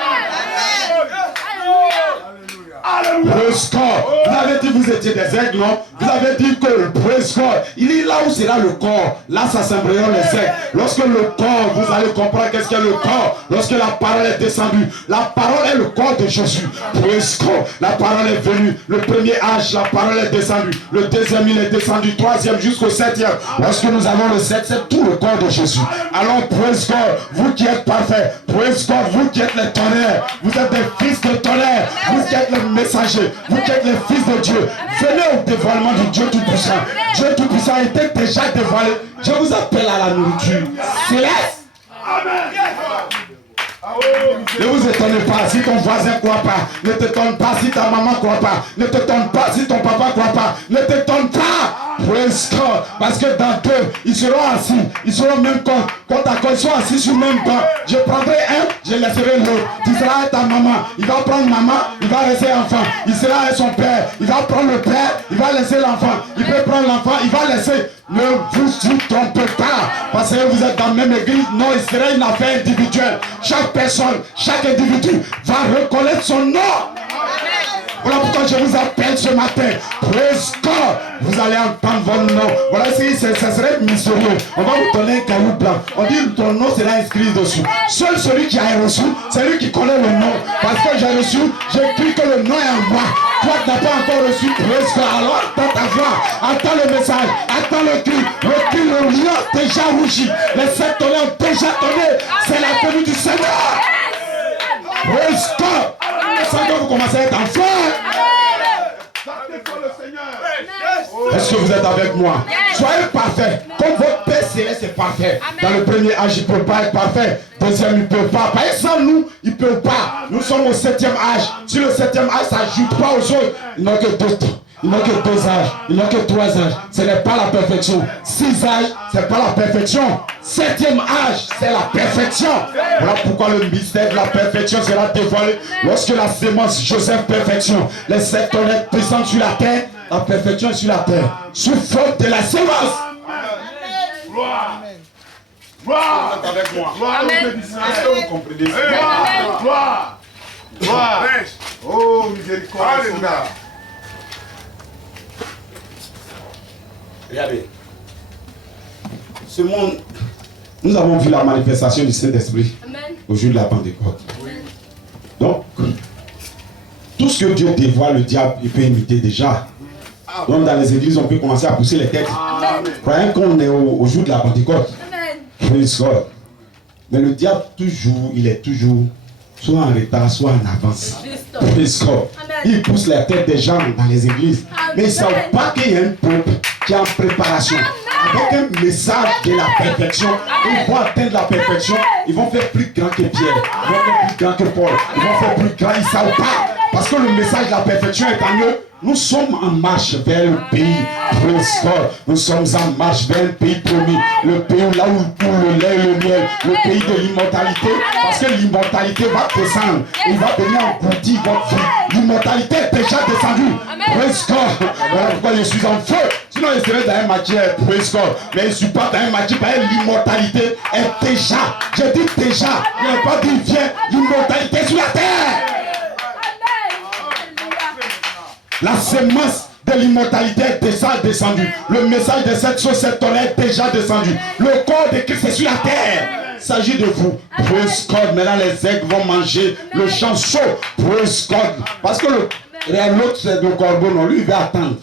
Alléluia. Praise God. Vous avez dit que vous étiez des aigles, non? Vous avez dit que, praise God, il est là où sera le corps. Là, ça s'embrayera les aigles. Lorsque le corps, vous allez comprendre qu'est-ce qu'est le corps. Lorsque la parole est descendue. La parole est le corps de Jésus. Praise God. La parole est venue. Le premier âge, la parole est descendue. Le deuxième, il est descendu. Troisième jusqu'au septième. Lorsque nous avons le sept, c'est tout le corps de Jésus. Alors, praise God, vous qui êtes parfaits. Praise God, vous qui êtes les tonnerres. Vous êtes des fils de tonnerre. Vous qui êtes les messagers. Vous qui êtes les fils de Dieu. Venez au dévoilement du Dieu Tout-Puissant. Dieu Tout-Puissant était déjà dévoilé. Je vous appelle à la nourriture céleste. Ne vous étonnez pas si ton voisin ne croit pas. Ne t'étonne pas si ta maman ne croit pas. Ne t'étonne pas si ton papa ne croit pas. Ne t'étonne pas. Praise God. Parce que dans deux, ils seront assis. Ils seront même quand ils sont assis sur le même banc. Je prendrai un, je laisserai l'autre. Tu seras avec ta maman. Il va prendre maman, il va laisser enfant. Il sera avec son père. Il va prendre le père, il va laisser l'enfant. Il peut prendre l'enfant, il va laisser. Ne vous trompez pas. Parce que vous êtes dans la même église. Non, il sera une affaire individuelle. Chaque personne, chaque individu va reconnaître son nom. Voilà pourquoi je vous appelle ce matin. Praise God. Vous allez entendre votre nom. Voilà, ça serait mystérieux. On va vous donner un caillou blanc. On dit que ton nom sera inscrit dessus. Seul celui qui a reçu, c'est lui qui connaît le nom. Parce que j'ai reçu, j'écris que le nom est en moi. Toi qui n'as pas encore reçu, praise God. Alors entends ta voix, entends le message, entends le cri. Le lion déjà rougi. Les sept tonnerres ont déjà tonné. C'est la venue du Seigneur. Praise God. Ça que vous commencez à être en feu. Est-ce que vous êtes avec moi? Soyez parfaits. Comme votre Père céleste est parfait. Dans le premier âge, il ne peut pas être parfait. Deuxième, il ne peut pas. Par exemple, nous, il ne peut pas. Nous sommes au septième âge. Si le septième âge ne s'ajoute pas aux autres, il n'y a que deux. Il n'y a que deux âges, il n'y a que trois âges. Ce n'est pas la perfection. 6 âges, ce n'est pas la perfection. 7e âge, c'est la perfection. Voilà pourquoi le mystère de la perfection sera dévoilé. Lorsque la sémence Joseph perfection, les 7 tonnerres descendent sur la terre, la perfection est sur la terre. Sous forme de la sémence. Gloire. Gloire. Vous êtes avec moi. Gloire. Est-ce que vous comprenez ça? Gloire. Gloire. Oh, miséricorde. Alléluia. Regardez. Ce monde, nous avons vu la manifestation du Saint-Esprit au jour de la Pentecôte. Donc, tout ce que Dieu dévoile, le diable, il peut imiter déjà. Donc, dans les églises, on peut commencer à pousser les têtes. Croyez qu'on est au jour de la Pentecôte. Praise God. Mais le diable, toujours, il est toujours soit en retard, soit en avance. Praise God. Il pousse la tête des gens dans les églises. Mais ils ne savent pas qu'il y a un peuple qui est en préparation. Avec un message de la perfection, ils vont atteindre la perfection. Ils vont faire plus grand que Pierre. Ils vont faire plus grand que Paul. Ils vont faire plus grand. Ils ne savent pas. Parce que le message de la perfection est en eux. Nous sommes en marche vers le pays. Praise God. Nous sommes en marche vers le pays promis. Le pays là où coule le lait et le miel. Le pays de l'immortalité. Parce que l'immortalité va descendre. Il va venir engloutir votre vie. L'immortalité est déjà descendue. Praise God. Voilà pourquoi je suis en feu. Sinon je serais dans un matière. Praise God. Mais je ne suis pas dans un matière. L'immortalité est déjà. Je dis déjà. Je n'ai pas dit viens. L'immortalité sur la terre. La sémence de l'immortalité est déjà descendue. Le message de cette chose, cette tonnerre est déjà descendu. Le corps de Christ est sur la terre. Il s'agit de vous. Praise God. Maintenant, les aigles vont manger le champ chaud. Praise God. Parce que l'autre, c'est le corbeau, non. Lui, il va attendre.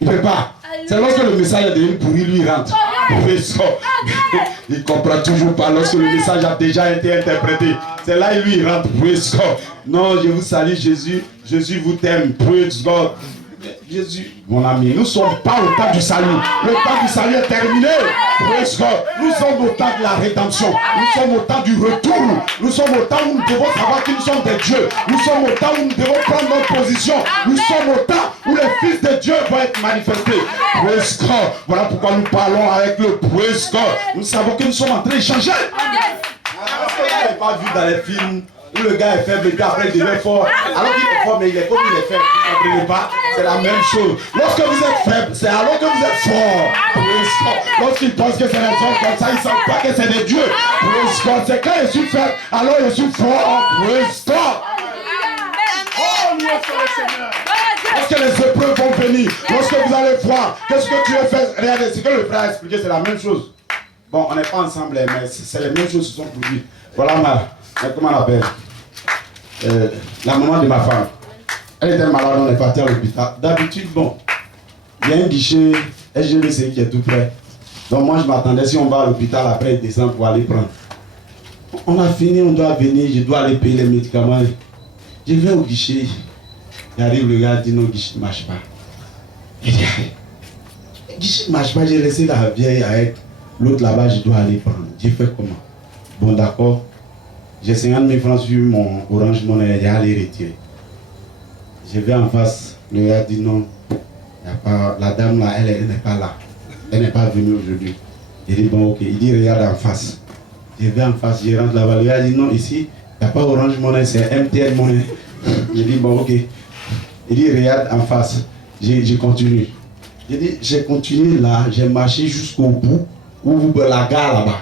Il ne peut pas. C'est lorsque le message est devenu pourri, lui, il rentre. Praise God. Il ne comprend toujours pas lorsque le message a déjà été interprété. C'est là où lui, il rentre. Praise God. Non, je vous salue, Jésus. Jésus vous t'aime. Praise God. Jésus, mon ami, nous ne sommes pas au temps du salut. Le temps du salut est terminé. Praise God. Nous sommes au temps de la rédemption. Nous sommes au temps du retour. Nous sommes au temps où nous devons savoir que nous sommes des dieux. Nous sommes au temps où nous devons prendre notre position. Nous sommes au temps où les fils de Dieu vont être manifestés. Praise God. Voilà pourquoi nous parlons avec le Praise God. Nous savons que nous sommes en train d'échanger. Parce que vous n'avez pas vu dans les films où le gars est faible et puis après il devient fort. Alors qu'il est fort, mais il est comme il est faible. Vous ne comprenez pas? C'est la même chose. Lorsque vous êtes faible, c'est alors que vous êtes fort. Lorsqu'ils pensent que c'est les hommes comme ça, ils ne savent pas que c'est des dieux. C'est quand je suis faible, alors je suis fort. Praise God. le Seigneur. Lorsque les épreuves vont venir, lorsque vous allez voir, qu'est-ce que tu as fait? Regardez, ce que le frère a expliqué, c'est la même chose. Bon, on n'est pas ensemble, mais c'est les mêmes choses qui sont produites. Voilà comment on appelle la maman de ma femme. Elle était malade, on est parti à l'hôpital. D'habitude, bon, il y a un guichet SGBC qui est tout près. Donc moi, je m'attendais, si on va à l'hôpital, après, il descend pour aller prendre. On a fini, on doit venir, je dois aller payer les médicaments. Je vais au guichet. J'arrive, le gars dit non, le guichet ne marche pas. Il dit, le guichet ne marche pas, j'ai laissé la vieille avec l'autre là-bas, je dois aller prendre. J'ai fait comment? Bon, d'accord. J'ai 50 000 francs sur mon Orange Money, j'ai allé retirer. Je vais en face, le gars dit non, y a pas, la dame là, elle n'est pas là. Elle n'est pas venue aujourd'hui. Il dit bon, ok. Il dit regarde en face. Je vais en face, je rentre là-bas. Le gars dit non, ici, il n'y a pas Orange Money, c'est MTN Money. Je dis bon, ok. Il dit regarde en face. Je continue. Je dis j'ai continué là, j'ai marché jusqu'au bout, où la gare là-bas.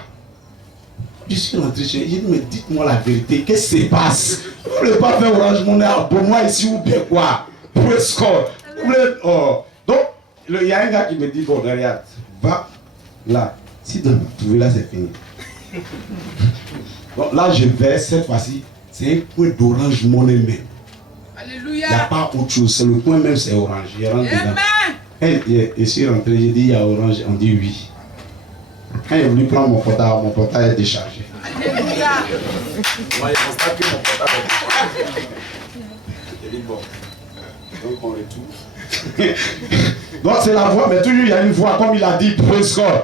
Je suis rentré chez lui, j'ai dit mais dites-moi la vérité, qu'est-ce qui se passe? Vous ne voulez pas faire Orange Money pour moi ici ou bien quoi? Pour score. Oh. Donc, il y a un gars qui me dit bon, regarde, va là. Si tu trouves là, c'est fini. Donc là, je vais, cette fois-ci, c'est un coin d'Orange Money même. Alléluia. Il n'y a pas autre chose, c'est le coin même, c'est orange. Je rentre dedans. Et je suis rentré, j'ai dit il y a orange, on dit oui. Quand il est venu prendre mon portable est déchargé. Alléluia. Moi, je constate que mon portable est il est bon. Donc on retourne. Donc c'est la voix, mais toujours il y a une voix, comme il a dit, praise God.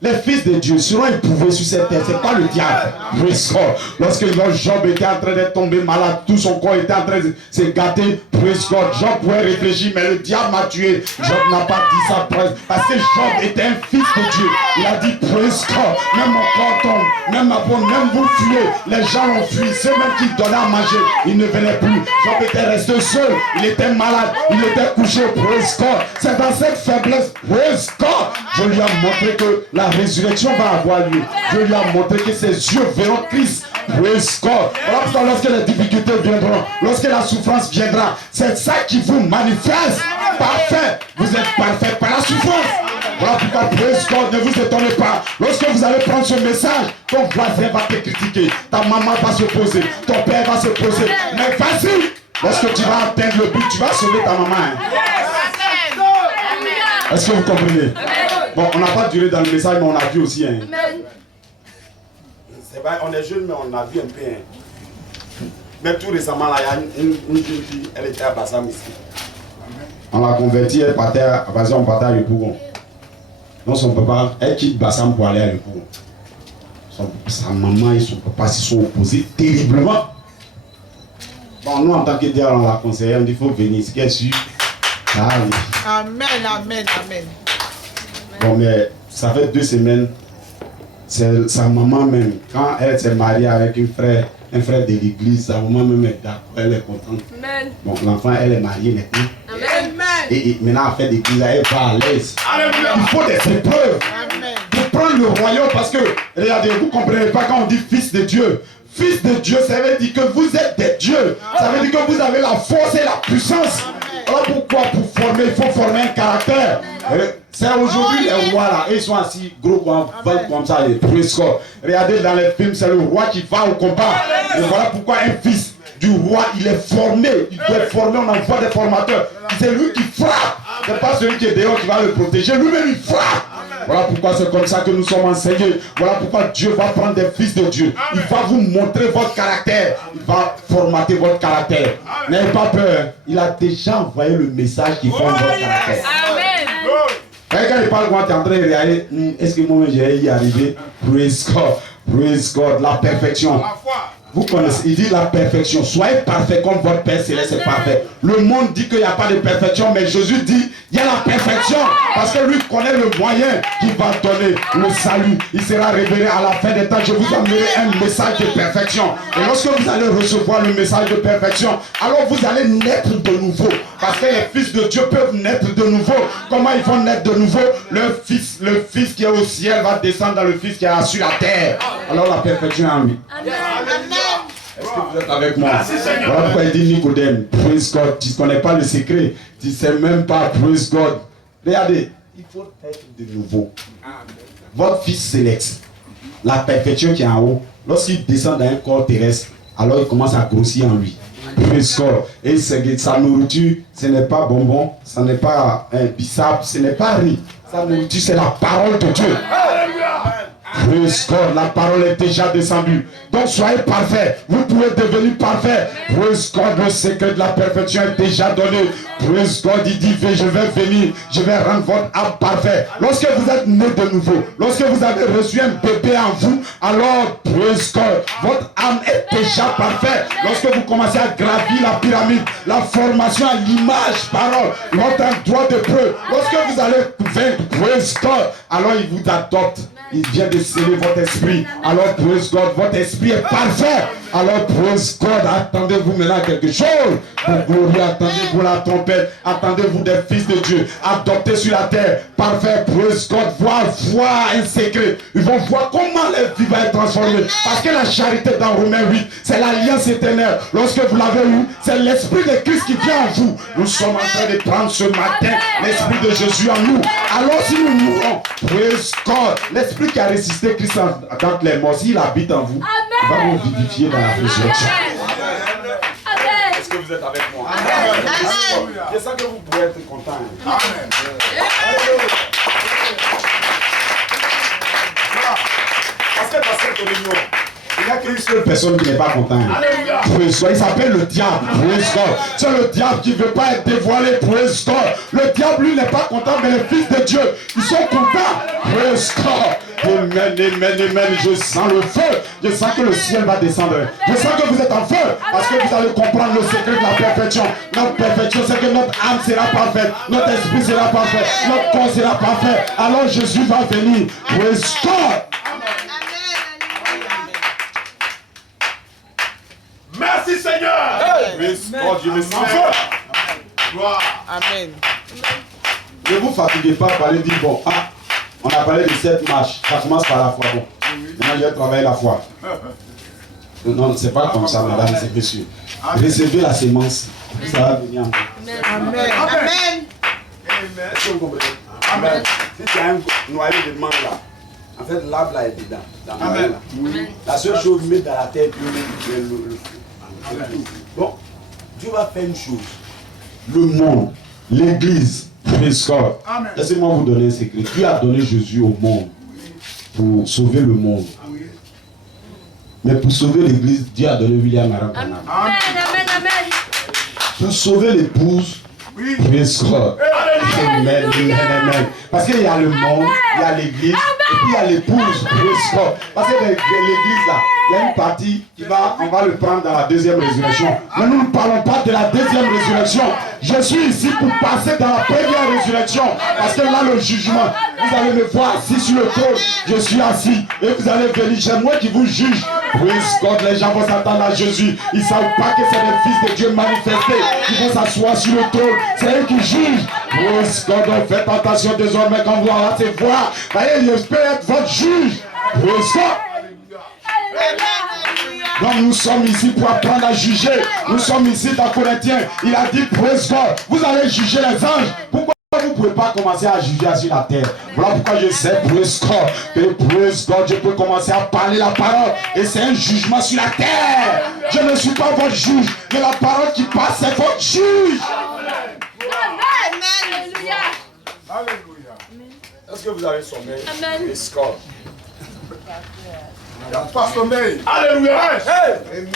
Les fils de Dieu seront éprouvés sur cette terre, c'est pas le diable. Praise God. Lorsque Job était en train d'être tombé malade, tout son corps était en train de se gâter. Praise God. Job pouvait réfléchir, mais le diable m'a tué. Job n'a pas dit ça parce que Job était un fils de Dieu. Il a dit praise God. Même mon corps tombe, même ma peau, même vous fuyez. Les gens ont fui. Ceux même qui donnaient à manger, ils ne venaient plus. Job était resté seul. Il était malade. Il était couché. Praise God. C'est dans cette faiblesse. Praise God. Je lui ai montré que la résurrection va avoir lieu. Je lui ai montré que ses yeux verront Christ. Praise God. Voilà pourquoi lorsque les difficultés viendront, lorsque la souffrance viendra, c'est ça qui vous manifeste. Parfait. Vous êtes parfait par la souffrance. Voilà pourquoi, praise God, ne vous étonnez pas. Lorsque vous allez prendre ce message, ton voisin va te critiquer, ta maman va se poser, ton père va se poser. Mais vas-y, lorsque tu vas atteindre le but, tu vas sauver ta maman. Est-ce que vous comprenez? Bon, on n'a pas duré dans le message, mais on a vu aussi. Hein. C'est vrai, on est jeune, mais on a vu un peu. Hein. Mais tout récemment, là, il y a une jeune fille, elle était à Bassam ici. On l'a convertie, elle partait à Bassam, on partait à Yopougon. Donc son papa, elle quitte Bassam pour aller à Yopougon. Sa maman et son papa se sont opposés terriblement. Bon, nous, en tant que diable, on l'a conseillé, on dit qu'il faut venir, ce qui est sûr. Amen, amen, amen. Bon, mais ça fait 2 semaines, c'est sa maman même, quand elle s'est mariée avec un frère de l'église, sa maman même est d'accord, elle est contente. Amen. Bon, l'enfant, elle est mariée maintenant. Amen. Et maintenant, elle fait d'église, elle va à l'aise. Il faut des épreuves pour prendre le royaume, parce que, regardez, vous ne comprenez pas quand on dit fils de Dieu. Fils de Dieu, ça veut dire que vous êtes des dieux. Ça veut dire que vous avez la force et la puissance. Alors pourquoi pour former, il faut former un caractère. C'est aujourd'hui les rois là, ils sont assis gros comme ça, les prescore. Regardez dans les films, c'est le roi qui va au combat. Et voilà pourquoi un fils du roi, il est formé. Il doit être formé, on envoie des formateurs. C'est lui qui frappe. C'est pas celui qui est dehors qui va le protéger. Lui-même, il frappe. Voilà pourquoi c'est comme ça que nous sommes enseignés. Voilà pourquoi Dieu va prendre des fils de Dieu. Il va vous montrer votre caractère. Il va formater votre caractère. N'ayez pas peur. Il a déjà envoyé le message qui forme votre caractère. Amen. Quand il parle, quand tu es en train de réaliser, est-ce que moi j'ai y arrivé? Praise God. Praise God. La perfection. Vous connaissez, il dit la perfection. Soyez parfait comme votre Père Céleste est parfait. Le monde dit qu'il n'y a pas de perfection, mais Jésus dit il y a la perfection. Parce que lui connaît le moyen qui va donner le salut. Il sera révélé à la fin des temps. Je vous amènerai un message de perfection. Et lorsque vous allez recevoir le message de perfection, alors vous allez naître de nouveau. Parce que les fils de Dieu peuvent naître de nouveau. Comment ils vont naître de nouveau? Le fils qui est au ciel va descendre dans le fils qui est sur la terre. Alors la perfection est en lui. Amen. Est-ce que vous êtes avec moi? Merci, Seigneur. Voilà pourquoi il dit Nicodème, praise God, tu ne connais pas le secret, tu ne sais même pas, praise God. Regardez, il faut être de nouveau. Votre fils céleste, la perfection qui est en haut, lorsqu'il descend dans un corps terrestre, alors il commence à grossir en lui. Praise God. Et sa nourriture, ce n'est pas bonbon, ce n'est pas un bissap, ce n'est pas riz. Sa nourriture, c'est la parole de Dieu. Praise God, la parole est déjà descendue. Donc soyez parfaits. Vous pouvez devenir parfaits. Praise God, le secret de la perfection est déjà donné. Praise God, il dit, je vais venir, je vais rendre votre âme parfait. Lorsque vous êtes né de nouveau, lorsque vous avez reçu un bébé en vous, alors, praise God, votre âme est déjà parfaite. Lorsque vous commencez à gravir la pyramide, la formation à l'image, parole, votre droit de preuve, lorsque vous allez vaincre, praise God, alors il vous adopte. Il vient de sceller votre esprit. Alors, praise God, votre esprit est parfait. Alors, praise God, attendez-vous maintenant quelque chose. Pour gloire, attendez-vous la trompette. Attendez-vous des fils de Dieu. Adoptés sur la terre. Parfait, praise God. Voir un secret. Ils vont voir comment leur vie va être transformée. Parce que la charité dans Romains 8, c'est l'alliance éternelle. Lorsque vous l'avez eu, c'est l'esprit de Christ qui vient en vous. Nous sommes en train de prendre ce matin l'esprit de Jésus en nous. Alors, si nous mourons, praise God, l'esprit qui a résisté Christ dans les morts, s'il habite en vous, il va vous vivifier dans la résurrection. Est-ce que vous êtes avec moi? C'est ça que vous pouvez être content. Amen. Parce que dans cette réunion, il n'y a qu'une seule personne qui n'est pas contente. Il s'appelle le diable. C'est le diable qui ne veut pas être dévoilé. Le diable, lui, n'est pas content, mais les fils de Dieu, ils sont contents. Amen, amen, amen. Je sens le feu. Je sens que le ciel va descendre. Je sens que vous êtes en feu. Parce que vous allez comprendre le secret de la perfection. Notre perfection, c'est que notre âme sera parfaite. Notre esprit sera parfait. Notre corps sera parfait. Alors Jésus va venir. Praise God. Merci Seigneur. Praise God. Je me sens feu. Gloire. Amen. Ne vous fatiguez pas par aller dire bon. On a parlé de 7 marches. Ça commence par la foi. Bon. Maintenant, je vais travailler la foi. Non, c'est pas comme ça, madame, c'est monsieur. Recevez la sémence. Ça va venir en vous. Amen. Amen. Est-ce que vous comprenez? Amen. Si tu as un noyau de mangue là, en fait, l'arbre là est dedans. Dans le noyau, là. La seule chose, mettre dans la terre, puis le feu. Bon, Dieu va faire une chose. Le monde, l'église, laissez-moi vous donner un secret. Dieu a donné Jésus au monde pour sauver le monde. Mais pour sauver l'église, Dieu a donné William Aram. Amen, amen, amen. Pour sauver l'épouse, praise God. Amen, amen, amen. Parce qu'il y a le monde, il y a l'église, et puis il y a l'épouse, praise God. Parce que l'église là, il y a une partie qui va, on va le prendre dans la deuxième résurrection. Mais nous ne parlons pas de la deuxième résurrection. Je suis ici pour passer dans la première résurrection. Parce que là, le jugement, vous allez me voir assis sur le trône. Je suis assis et vous allez venir. C'est moi qui vous juge. Praise God, les gens vont s'attendre à Jésus. Ils ne savent pas que c'est les fils de Dieu manifestés qui vont s'asseoir sur le trône. C'est eux qui jugent. Praise God, donc faites attention désormais quand vous allez se voir. Voyez, j'espère être votre juge. Praise God. Donc nous sommes ici pour apprendre à juger. Nous sommes ici dans Corinthiens. Il a dit, praise God, vous allez juger les anges. Pourquoi vous ne pouvez pas commencer à juger sur la terre? Voilà pourquoi je sais, praise God, que praise God, je peux commencer à parler la parole. Et c'est un jugement sur la terre. Je ne suis pas votre juge, mais la parole qui passe, c'est votre juge. Alléluia. Est-ce que vous avez sommeil? Amen. Praise God. Il n'y a pas sommeil. Alléluia. Amen.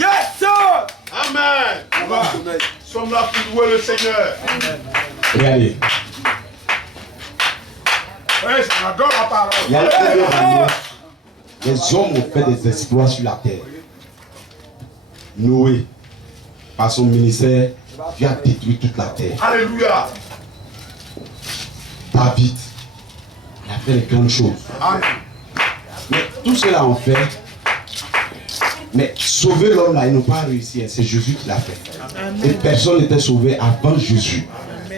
Yes, sir. Amen. Nous sommes là pour louer le Seigneur. Regardez. Oui, j'adore la parole. Il y a plusieurs années, les hommes ont fait des exploits sur la terre. Noé, par son ministère, Dieu a détruit toute la terre. Alléluia. David, il a fait de grandes choses. Amen. Mais tout cela en fait. Mais sauver l'homme là, ils n'ont pas réussi. C'est Jésus qui l'a fait. Et personne n'était sauvé avant Jésus.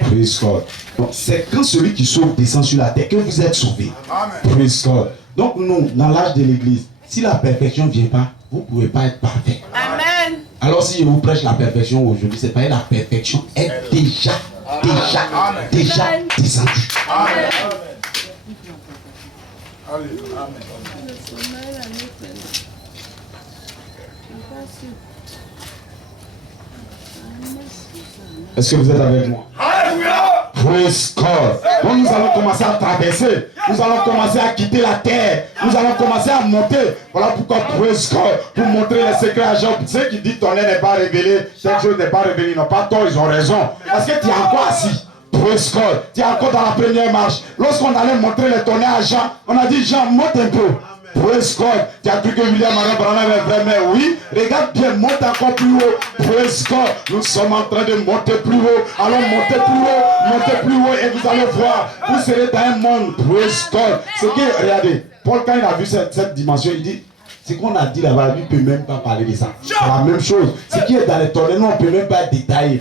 Praise God. Donc c'est quand celui qui sauve descend sur la terre que vous êtes sauvés. Amen. Praise God. Donc nous, dans l'âge de l'église, Si la perfection ne vient pas, vous ne pouvez pas être parfait. Amen. Alors si je vous prêche la perfection aujourd'hui, c'est pas la perfection est déjà descendue. Amen. Est-ce que vous êtes avec moi? Alléluia. Praise God. Donc nous allons commencer à traverser. Nous allons commencer à quitter la terre. Nous allons commencer à monter. Voilà pourquoi praise God. Pour montrer les secrets à Job. Ceux qui disent ton nez n'est pas révélé, cette chose n'est pas révélée, ils n'ont pas tort, ils ont raison. Parce que tu es encore assis. Praise God. Tu es encore dans la première marche. Lorsqu'on allait montrer les tonnerres à Jean, on a dit Jean, monte un peu. Praise God. Tu as cru que William Marie Branham est vrai, mais oui. Regarde bien, monte encore plus haut. Praise God. Nous sommes en train de monter plus haut. Allons monter plus haut et vous allez voir. Vous serez dans un monde. Praise God. C'est que, regardez, Paul, quand il a vu cette dimension, il dit, ce qu'on a dit là-bas, lui ne peut même pas parler de ça. C'est la même chose. Ce qui est dans les tonnerres, nous, on ne peut même pas détailler.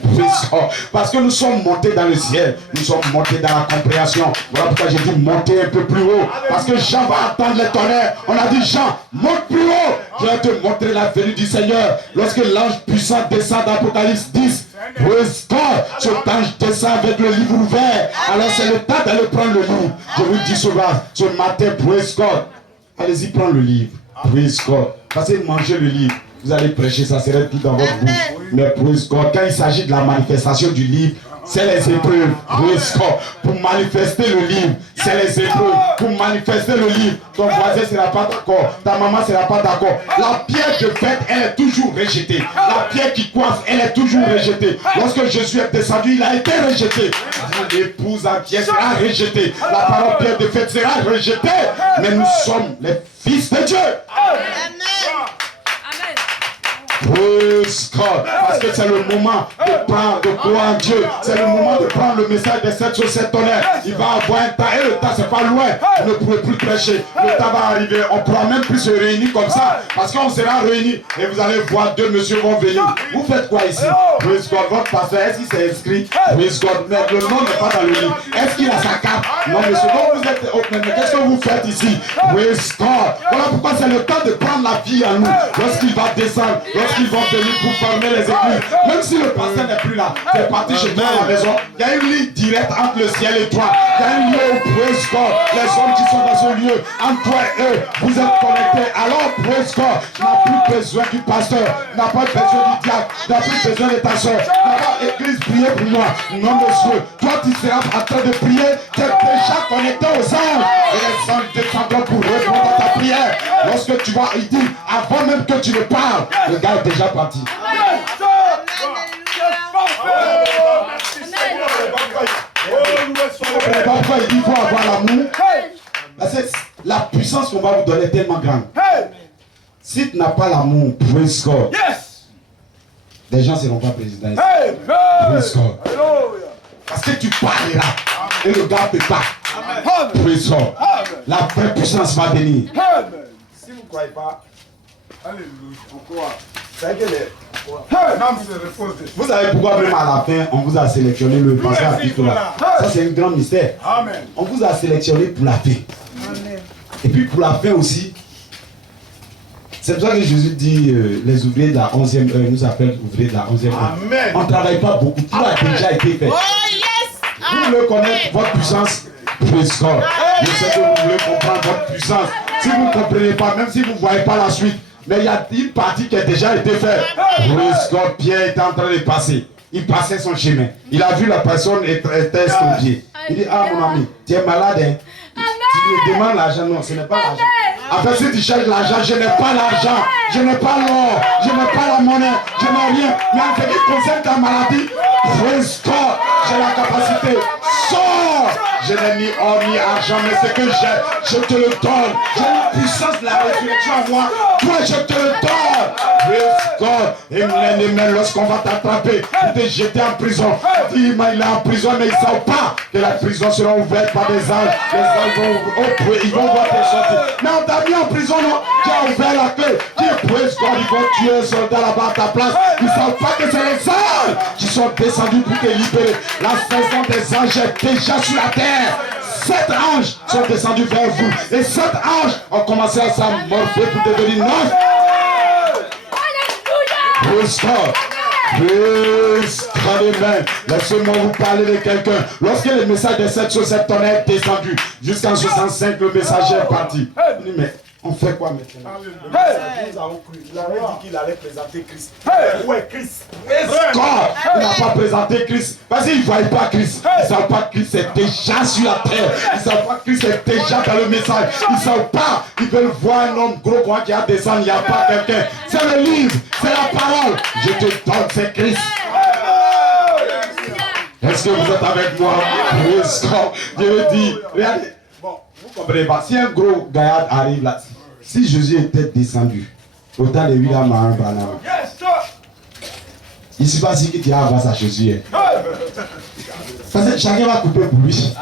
Parce que nous sommes montés dans le ciel. Nous sommes montés dans la compréhension. Voilà pourquoi j'ai dit monter un peu plus haut. Parce que Jean va attendre les tonnerres. On a dit Jean, monte plus haut. Je vais te montrer la venue du Seigneur. Lorsque l'ange puissant descend d'Apocalypse 10, praise God, cet ange descend avec le livre ouvert. Alors c'est le temps d'aller prendre le livre. Je vous dis souvent, ce matin, praise God. Allez-y, prendre le livre. Praise God. Passez manger le livre. Vous allez prêcher, ça serait tout dans votre bouche. Mais praise God, quand il s'agit de la manifestation du livre, c'est les épreuves. Praise God. Pour manifester le livre, c'est les épreuves. Pour manifester le livre, ton voisin ne sera pas d'accord. Ta maman ne sera pas d'accord. La pierre de fête, elle est toujours rejetée. La pierre qui coiffe, elle est toujours rejetée. Lorsque Jésus est descendu, il a été rejeté. L'épouse en pierre sera rejetée. La parole pierre de fête sera rejetée. Mais nous sommes les fils de Dieu. Amen. Praise God. Parce que c'est le moment de prendre, de croire en Dieu. C'est le moment de prendre le message de cette chose, cette tonnerre. Il va avoir un temps. Et le temps, c'est pas loin. Vous ne pouvez plus prêcher. Le temps va arriver. On ne pourra même plus se réunir comme ça. Parce qu'on sera réunis. Et vous allez voir deux messieurs vont venir. Vous faites quoi ici? Praise God. Votre pasteur, est-ce qu'il s'est inscrit? Praise God. Mais le nom n'est pas dans le livre. Est-ce qu'il a sa carte? Non, monsieur. Donc vous êtes. Mais qu'est-ce que vous faites ici? Praise God. Voilà pourquoi c'est le temps de prendre la vie en nous. Lorsqu'il va descendre. Lorsqu'ils vont venir pour former les églises, même si le pasteur n'est plus là, c'est parti chez toi à la maison. Il y a une ligne directe entre le ciel et toi. Il y a un lieu où praise God. Les hommes qui sont dans ce lieu, entre toi et eux, vous êtes connectés. Alors praise God, tu n'as plus besoin du pasteur, tu n'as pas besoin du diacre, tu n'as plus besoin de ta soeur. Tu n'as pas église, prier pour moi. Non, monsieur, toi tu seras en train de prier, tu es déjà connecté aux anges. Et les anges descendront pour répondre à ta prière. Lorsque tu vas, il dit, avant même que tu ne parles, le gars est déjà parti. Parfois il dit qu'il faut avoir l'amour. La puissance qu'on va vous donner est tellement grande. Si tu n'as pas l'amour, praise God. Les gens ne seront pas présidents ici. Praise God. Parce que tu parleras et le gars ne peut pas. Praise God. La vraie puissance va venir. Si vous ne croyez pas, Alléluia. pourquoi? C'est que les... Vous savez pourquoi même à la fin on vous a sélectionné le pasteur là. Ça c'est un grand mystère. Amen. On vous a sélectionné pour la fin. Et puis pour la fin aussi, c'est pour ça que Jésus dit les ouvriers de la 11e heure nous appellent ouvriers de la 11e heure. Amen. On ne travaille pas beaucoup, tout a déjà été fait. Oh yes. Vous voulez connaître votre puissance, praise God. Je sais que vous voulez comprendre votre puissance. Si vous ne comprenez pas, même si vous ne voyez pas la suite, mais il y a une partie qui a déjà été faite. Praise God, Pierre était en train de passer. Il passait son chemin. Il a vu la personne était estomaquée. Il dit, ah mon ami, tu es malade, hein? Tu me demandes l'argent, non, ce n'est pas l'argent. Après, si tu cherches l'argent, je n'ai pas l'argent, je n'ai pas l'or, je n'ai pas la monnaie, je n'ai rien. Mais en ce qui concerne ta maladie, praise God, j'ai la capacité. Sors! Je n'ai ni or ni argent, mais ce que j'ai, je te le donne. J'ai la puissance de la résurrection en moi. Toi, je te le donne. Praise God. Et l'ennemi, lorsqu'on va t'attraper, pour te jeter en prison, dis, mais il est en prison, mais ils ne savent pas que la prison sera ouverte par des anges. Les anges ils vont voir tes sorties. Mais on t'a mis en prison, non? Qui a ouvert la clé? Qui est praise God? Ils vont tuer un soldat là-bas à ta place. Ils ne savent pas que c'est les anges qui sont descendus pour te libérer. La saison des anges est déjà sur la terre. 7 anges sont descendus vers vous. Et 7 anges ont commencé à s'amorpher pour devenir 9. Praise God. Praise God. Amen. Laissez-moi vous parler de quelqu'un. Lorsque le message de 7 sur 7 tonnes est descendu, jusqu'en 65, le messager est parti. Il dit, mais on fait quoi maintenant? Nous avons cru. Il avait dit qu'il allait présenter Christ. Où est Christ? God, il n'a pas présenté Christ. Parce qu'ils ne voient pas Christ. Ils ne savent pas que Christ est déjà sur la terre. Ils ne savent pas que Christ est déjà dans le message. Ils ne savent pas. Ils veulent voir un homme gros qui a descendu. Il n'y a pas quelqu'un. C'est le livre. C'est la parole. Je te donne, c'est Christ. Est-ce que vous êtes avec moi? Je veux dire, regardez. Bon, vous comprenez pas. Si un gros gaillard arrive là, si Jésus était descendu, autant de William Mahan Branham, il ne suffit pas si tu as face à Jésus. Parce que chacun va couper pour lui.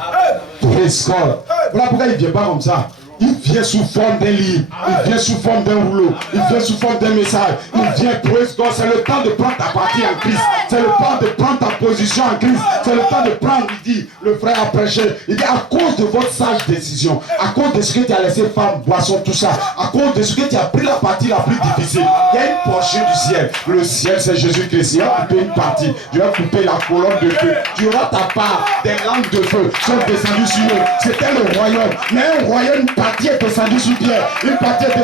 Praise God. Voilà pourquoi il ne vient pas comme ça. Il vient sous forme d'un livre, il vient sous forme d'un rouleau, il vient sous forme d'un message, il vient, praise God. C'est le temps de prendre ta partie en Christ, c'est le temps de prendre ta position en Christ, c'est le temps de prendre, il dit, le frère a prêché, il dit, à cause de votre sage décision, à cause de ce que tu as laissé femme, boisson, tout ça, à cause de ce que tu as pris la partie la plus difficile, il y a une portion du ciel, le ciel c'est Jésus-Christ, il va couper une partie, tu vas couper la colonne de feu, tu auras ta part, des langues de feu sont descendues sur eux, c'était le royaume, mais un royaume, une partie est descendue sur Pierre, une partie est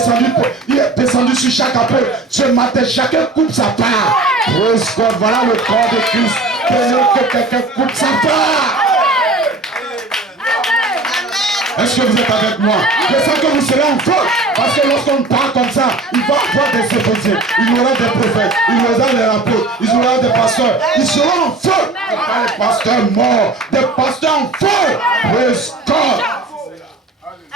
descendue sur chaque apôtre. Ce matin, chacun coupe sa part. Praise God, voilà le corps de Christ. Que quelqu'un coupe sa part. Est-ce que vous êtes avec moi? Je sens que vous serez en feu. Parce que lorsqu'on parle comme ça, il va y avoir des épouses, il y aura des prophètes, il y aura des apôtres, il y aura des pasteurs. Ils seront en feu. Pas des pasteurs morts, des pasteurs en feu. Praise God.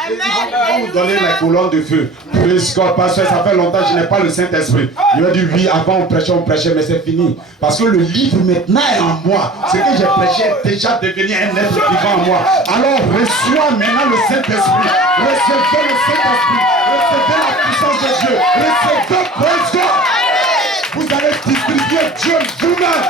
On va vous donner la colonne de feu. Praise God, parce que ça fait longtemps que je n'ai pas le Saint-Esprit. Il a dit oui, avant on prêchait, mais c'est fini. Parce que le livre maintenant est en moi. Ce que j'ai prêché est déjà devenu un être vivant en moi. Alors reçois maintenant le Saint-Esprit. Recevez le Saint-Esprit. Recevez la puissance de Dieu. Recevez, praise God. Vous allez distribuer Dieu vous-même.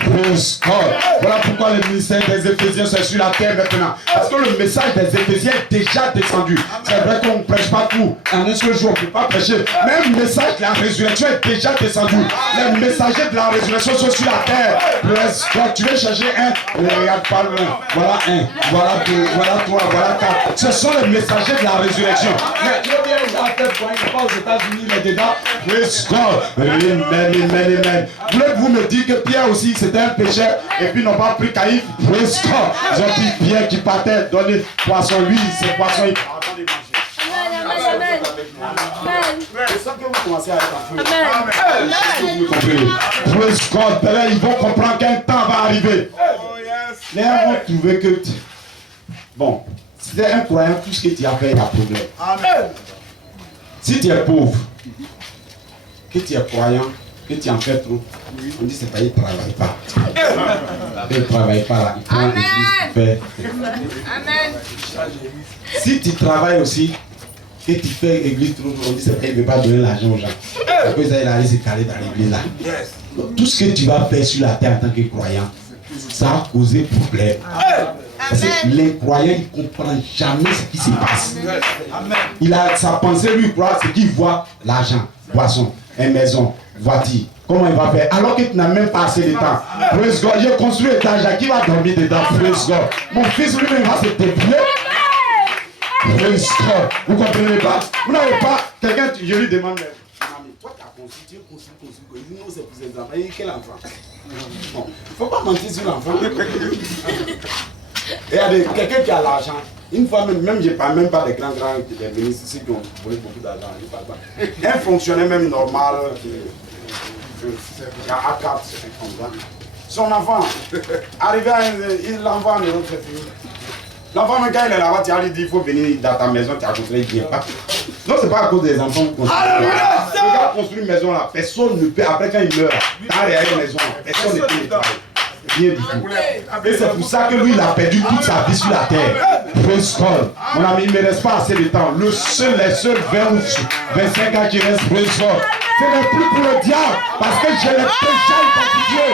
Praise God. Voilà pourquoi le ministère des Éphésiens c'est sur la terre maintenant. Parce que le message des Éphésiens est déjà descendu. C'est vrai qu'on ne prêche pas tout. En un seul jour, on ne peut pas prêcher. Mais le message de la résurrection est déjà descendu. Les messagers de la résurrection sont sur la terre. Praise God. Tu veux chercher un, regarde pas loin. Voilà un, voilà deux, voilà trois, voilà quatre. Ce sont les messagers de la résurrection. Mais tu veux bien voir tel point, il n'est pas aux États-Unis, il est dedans. Praise God. Amen, amen, amen. Voulez-vous me dire que Pierre aussi c'était un pécheur et puis n'ont pas pris Caïphe? Praise God. Ils ont dit Pierre qui partait donner poisson, lui, c'est poisson, il partait de manger. Je sens que vous commencez à être en feu. Amen. Vous comprenez? Praise God. Ils vont comprendre qu'un temps va arriver. Les gens vont trouver que bon, si tu es un croyant, tout ce que tu as fait, il y a problème. Amen. Si tu es pauvre, que tu es croyant, que tu en fais trop, on dit c'est pas, il ne travaille pas. Il ne travaille pas là, il prend l'église, il fait. Amen. Si tu travailles aussi, que tu fais l'église trop, on dit c'est pas, il ne veut pas donner l'argent aux gens. Après ça, il arrive se caler dans l'église là. Donc, tout ce que tu vas faire sur la terre en tant que croyant, ça a causé problème. Parce que les croyants, ils ne comprennent jamais ce qui se passe. Il a sa pensée, lui, croit ce qu'il voit, l'argent, poisson, une maison, voiture. Comment il va faire? Alors que tu n'as même pas assez de temps. Praise God, j'ai construit un étage, qui va dormir dedans? Praise God. Mon fils lui-même va se déplier. Praise God. Vous ne comprenez pas? Vous n'avez pas. Quelqu'un, je lui demande, mamie, toi tu as construit, tu as construit. Il dit non, c'est pour ses enfants. Il dit quel enfant? Bon, il ne faut pas mentir sur l'enfant. Regardez, quelqu'un qui a l'argent, une fois même je ne parle même pas des grands des ministres ici qui ont volé beaucoup d'argent, je ne parle pas. Un fonctionnaire même normal, il y a A4, comme ça. Son enfant, arrivé à il l'envoie en Europe, c'est fini. L'enfant, même quand il est là-bas, tu as lui dit il faut venir dans ta maison, tu as construit, il ne vient pas. Non, ce n'est pas à cause des enfants qui construisent. Le gars construit une maison là, personne ne peut, après quand il meurt, dans la maison, personne ne peut nettoyer. Rien du tout. Et c'est pour ça que lui, il a perdu toute sa vie sur la terre. Praise God. Mon ami, il ne me reste pas assez de temps. Les seuls 25 ans qui restent, praise God. Ce n'est plus pour le diable, parce que je l'ai déjà identifié.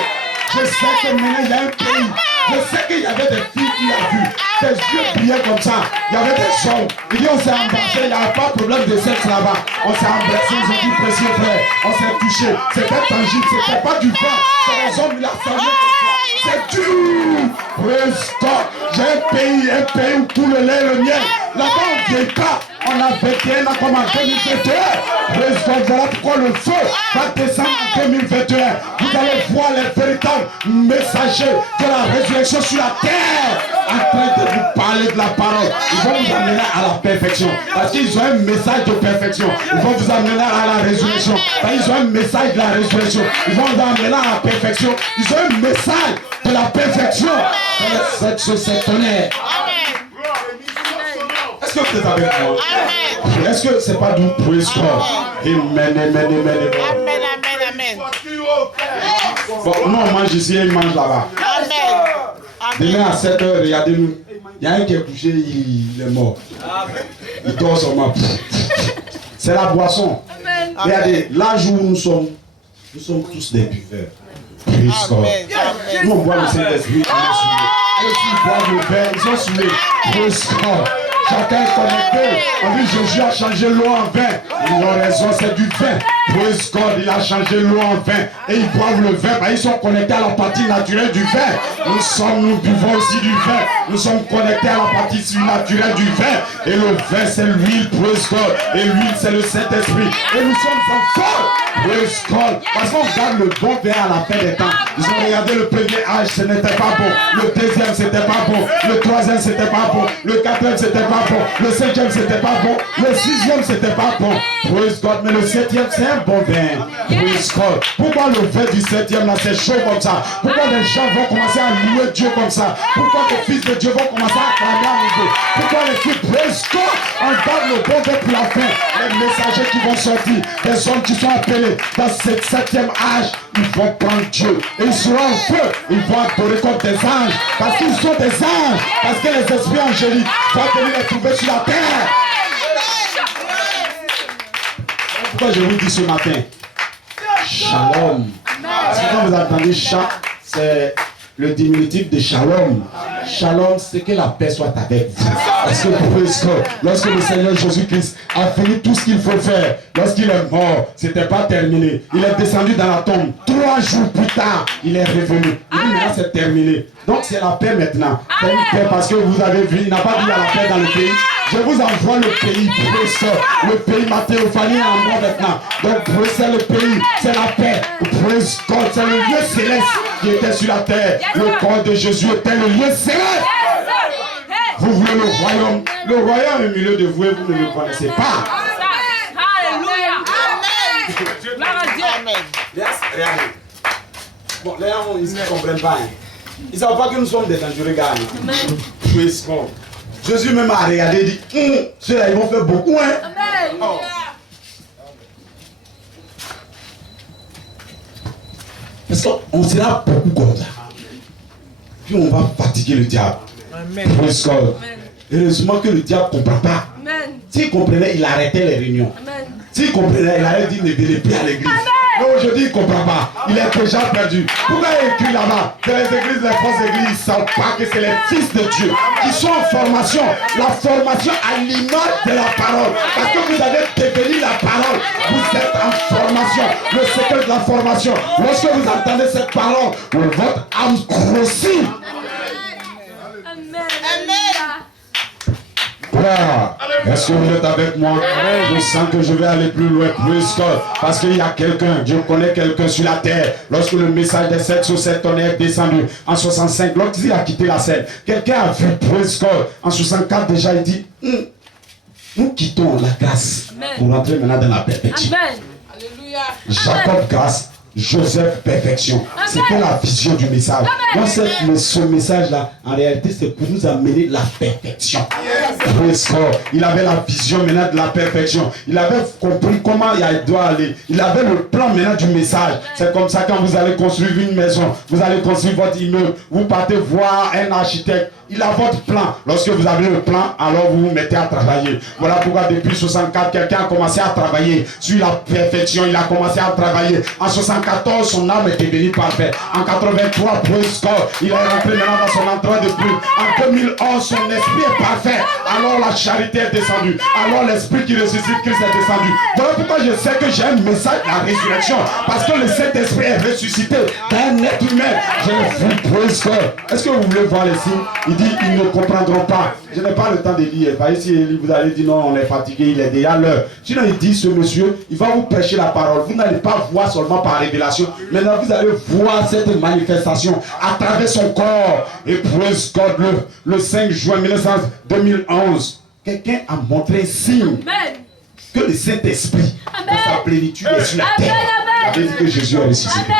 Je sais que maintenant il y a un pays, Je sais qu'il y avait des filles qui a vu. Tes yeux brillaient comme ça. Il y avait des hommes. Il dit on s'est embrassé. Il n'y avait pas de problème de sexe là-bas. On s'est embrassé. Ils ont dit précieux frère. On s'est touché. C'était tangible. C'était pas du vin. C'est les hommes. Il a sangé. C'est dur. Praise God. J'ai un pays où tout le lait et le miel. Là-bas on ne vient pas. On a 21 ans comme en 2021. Praise God. Voilà pourquoi le feu va descendre en 2021. Vous allez voir les véritables messagers de la résurrection sur la terre en train de vous parler de la parole. Ils vont vous amener à la perfection. Parce qu'ils ont un message de perfection. Ils vont vous amener à la résurrection. Parce qu'ils ont un message de la résurrection. Ils vont vous amener à la perfection. Ils ont un message de la perfection. Cette chose est tonnerre. Est-ce que vous êtes avec moi? Est-ce que c'est pas d'où praise God? Amen, amen, amen, amen. Amen. Bon, nous on mange ici et ils mangent là-bas. Demain à 7h, regardez-nous. Il y a un qui est couché, il est mort. Il dort seulement. C'est la boisson. Regardez, l'âge où nous sommes tous des buveurs. Praise God. Nous on boit le Saint-Esprit, on est saoulés. Ils boivent le verre, ils sont saoulés. Praise God. Chacun est connecté. On dit Jésus a changé l'eau en vin. Ils ont raison, c'est du vin. Praise God, il a changé l'eau en vin. Et ils boivent le vin. Ils sont connectés à la partie naturelle du vin. Nous buvons aussi du vin. Nous sommes connectés à la partie surnaturelle du vin. Et le vin, c'est l'huile. Praise God. Et l'huile, c'est le Saint-Esprit. Et nous sommes en feu. Praise God. Parce qu'on garde le bon vin à la fin des temps. Ils ont regardé le premier âge, ce n'était pas bon. Le deuxième, c'était pas bon. Le troisième, c'était pas bon. Le quatrième, c'était pas bon. Le cinquième, c'était pas bon. Le sixième, c'était pas bon. Praise God. Mais le septième, c'est un bon vin. Praise God. Pourquoi le vin du septième, là, c'est chaud comme ça? Pourquoi les gens vont commencer à louer Dieu comme ça? Pourquoi les fils de Dieu vont commencer à acclamer à nouveau? Pourquoi les filles, praise God, on garde le bon vin pour la fin? Les messagers qui vont sortir, les hommes qui sont appelés dans ce septième âge, ils vont prendre Dieu. Et ils seront en feu. Ils vont adorer comme des anges. Parce qu'ils sont des anges. Parce que les esprits angéliques vont venir les trouver sur la terre. Pourquoi je vous dis ce matin? Shalom. Parce que quand vous entendez chat, c'est le diminutif de shalom. Shalom, c'est que la paix soit avec vous. Parce que lorsque le Seigneur Jésus-Christ a fini tout ce qu'il faut faire, lorsqu'il est mort, c'était pas terminé. Il est descendu dans la tombe. 3 jours plus tard, il est revenu. Il dit maintenant c'est terminé. Donc c'est la paix maintenant. C'est une paix parce que vous avez vu, il n'a pas dit la paix dans le pays. Je vous envoie le pays, le pays Mathéophanie en moi maintenant. Donc c'est le pays, c'est la paix. Praise God, c'est le lieu céleste qui était sur la terre. Le corps de Jésus était le lieu céleste. Vous voulez le royaume. Le royaume est au milieu de vous et vous ne le connaissez pas. Alléluia. Amen. Regardez. Bon, les gens ils ne comprennent pas. Ils ne savent pas que nous sommes des dangereux gars. Praise God. Jésus même a regardé et dit, ceux-là ils vont faire beaucoup. Hein? Oh. Parce qu'on sera beaucoup comme ça. Puis on va fatiguer le diable. Praise God. Heureusement que le diable ne comprend pas. S'il comprenait, il arrêtait les réunions. S'il comprenait, il allait dire ne venez plus à l'église. Mais aujourd'hui, il ne comprend pas. Il est déjà perdu. Pourquoi il est écrit là-bas? C'est les églises, les fausses églises, ils ne savent pas que c'est les fils de Dieu qui sont en formation. La formation à l'image de la parole. Parce que vous avez défini la parole. Vous êtes en formation. Le secret de la formation. Lorsque vous entendez cette parole, votre âme grossit. Est-ce que vous êtes avec moi? Je sens que je vais aller plus loin, plus God. Parce qu'il y a quelqu'un, je connais quelqu'un sur la terre. Lorsque le message des 7 sur 7 tonnes est descendu en 65, lorsqu'il a quitté la scène, quelqu'un a vu plus God. En 64 déjà, il dit, nous quittons la grâce pour rentrer maintenant dans la perfection. Jacob grâce, Joseph perfection. C'était la vision du message. Donc ce message-là, en réalité, c'est pour nous amener la perfection. Il avait la vision maintenant de la perfection. Il avait compris comment il doit aller. Il avait le plan maintenant du message. C'est comme ça quand vous allez construire une maison, vous allez construire votre immeuble, vous partez voir un architecte. Il a votre plan. Lorsque vous avez le plan, alors vous vous mettez à travailler. Voilà pourquoi depuis 64, quelqu'un a commencé à travailler sur la perfection. Il a commencé à travailler. En 64, En 14, son âme est devenue parfaite. En 83, praise God, il est rentré maintenant dans son endroit de plus. En 2011, son esprit est parfait. Alors la charité est descendue. Alors l'esprit qui ressuscite Christ est descendu. Voilà pourquoi je sais que j'ai un message de la résurrection. Parce que le Saint-Esprit est ressuscité d'un être humain. Je vous praise God. Est-ce que vous voulez voir les signes? Il dit, ils ne comprendront pas. Je n'ai pas le temps de lire. Si vous allez dire non, on est fatigué, il est déjà l'heure. Sinon, il dit, ce monsieur, il va vous prêcher la parole. Vous n'allez pas voir seulement par révélation. Maintenant, vous allez voir cette manifestation à travers son corps. Et praise God, le 5 juin 2011, quelqu'un a montré un signe que le Saint-Esprit, dans sa plénitude, est sur la terre. Il avait dit que Jésus est ressuscité.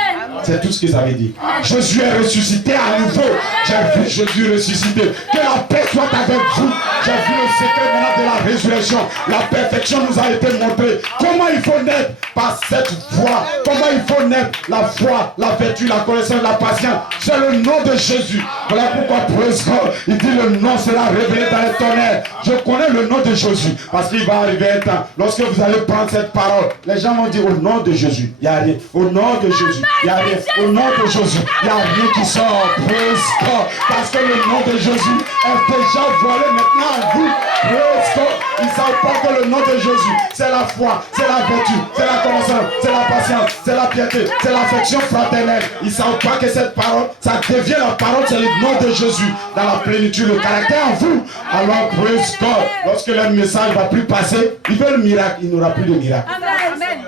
C'est tout ce que ça veut dire. Jésus est ressuscité à nouveau. J'ai vu Jésus ressuscité. Que la paix soit avec vous. J'ai vu le secret maintenant de la résurrection. La perfection nous a été montrée. Comment il faut naître? Par cette foi. Comment il faut naître? La foi, la vertu, la connaissance, la patience. C'est le nom de Jésus. Voilà pourquoi praise God, il dit le nom sera révélé dans les tonnerres. Je connais le nom de Jésus. Parce qu'il va arriver un temps. Lorsque vous allez prendre cette parole, les gens vont dire au nom de Jésus. Il n'y a rien. Au nom de Jésus. Il n'y a rien. Au nom de Jésus. Il n'y a rien qui sort. Praise God. Parce que le nom de Jésus est déjà voilé maintenant en vous. Praise God. Ils ne savent pas que le nom de Jésus, c'est la foi, c'est la vertu, c'est la connaissance, c'est la patience, c'est la piété, c'est l'affection fraternelle. Ils ne savent pas que cette parole, ça devient la parole, c'est le nom de Jésus. Dans la plénitude, le caractère en vous. Alors, praise God. Lorsque le message ne va plus passer, il veut le miracle, il n'aura plus de miracle. Amen.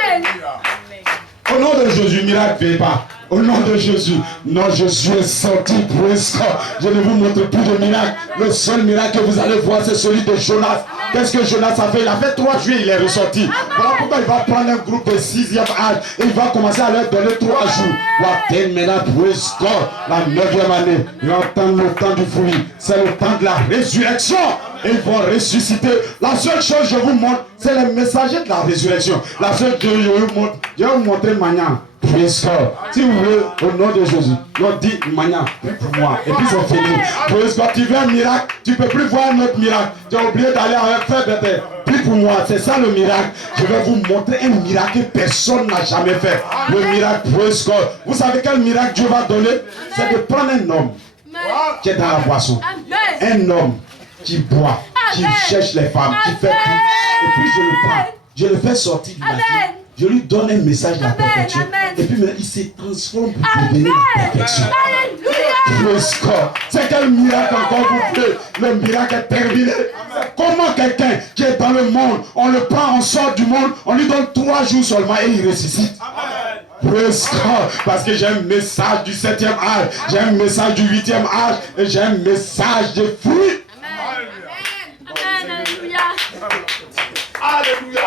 Amen. Au nom de Jésus, miracle ne fait pas. Au nom de Jésus, non, je suis sorti, praise God. Je ne vous montre plus de miracle. Le seul miracle que vous allez voir, c'est celui de Jonas. Qu'est-ce que Jonas a fait? Il a fait 3 jours, il est ressorti. Voilà pourquoi il va prendre un groupe de 6e âge et il va commencer à leur donner 3 jours. What maintenant, praise God, la 9e année, il va entendre le temps du fruit. C'est le temps de la résurrection. Et ils vont ressusciter. La seule chose que je vous montre, c'est les messagers de la résurrection. La seule chose que je vais vous montrer maintenant. Praise God. Si vous voulez, au nom de Jésus, non, dis Mania, prie pour moi. Et puis c'est fini. Praise God. Tu veux un miracle, tu ne peux plus voir un autre miracle. Tu as oublié d'aller avec faire bête. Prie pour moi, c'est ça le miracle. Je vais vous montrer un miracle que personne n'a jamais fait. Le miracle, praise God. Vous savez quel miracle Dieu va donner? C'est de prendre un homme qui est dans la boisson. Un homme qui boit, qui cherche les femmes, qui fait tout. Et puis je le prends, je le fais sortir du matin. Je lui donne un message de la perfection. Et puis maintenant, il se transforme pour devenir la perfection. C'est quel miracle encore vous plaît? Le miracle est terminé. Comment quelqu'un qui est dans le monde, on le prend, on sort du monde, on lui donne 3 jours seulement et il ressuscite? Praise God, parce que j'ai un message du 7e âge, j'ai un message du 8e âge et j'ai un message de fruits. Alléluia.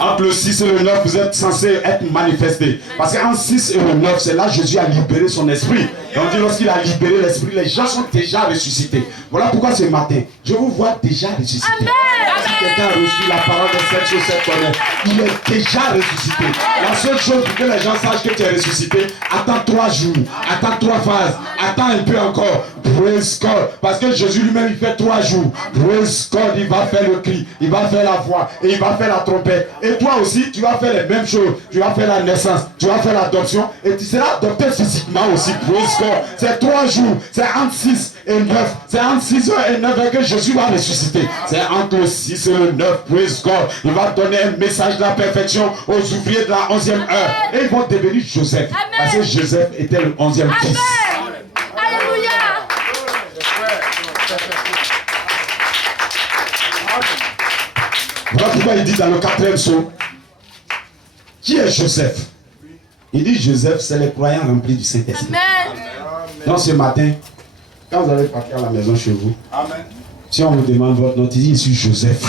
Entre le 6 et le 9, vous êtes censés être manifestés. Parce qu'en 6 et le 9, c'est là que Jésus a libéré son esprit. Et on dit lorsqu'il a libéré l'esprit, les gens sont déjà ressuscités. Voilà pourquoi ce matin, je vous vois déjà ressuscité. Si quelqu'un a reçu la parole de 7 sur 7 tonnerres, il est déjà ressuscité. La seule chose pour que les gens sachent que tu es ressuscité, attends 3 jours, attends 3 phases, attends un peu encore. Praise God. Parce que Jésus lui-même, il fait 3 jours. Praise God, il va faire le cri, il va faire la voix et il va faire la trompette. Et toi aussi, tu vas faire les mêmes choses. Tu vas faire la naissance, tu vas faire l'adoption et tu seras adopté physiquement aussi. Praise God. C'est 3 jours, c'est entre 6 et 9. C'est entre 6 heures et 9 heures que Jésus va ressusciter. C'est entre le 6 et le 9. Praise God. Il va donner un message de la perfection aux ouvriers de la 11e heure. Et ils vont devenir Joseph. Parce que Joseph était le 11e fils. Alléluia. Voilà pourquoi il dit dans le 4e psaume, qui est Joseph? Il dit Joseph, c'est les croyants remplis du Saint-Esprit. Donc ce matin, quand vous allez partir à la maison chez vous, si on vous demande votre nom, il dit, je suis Joseph.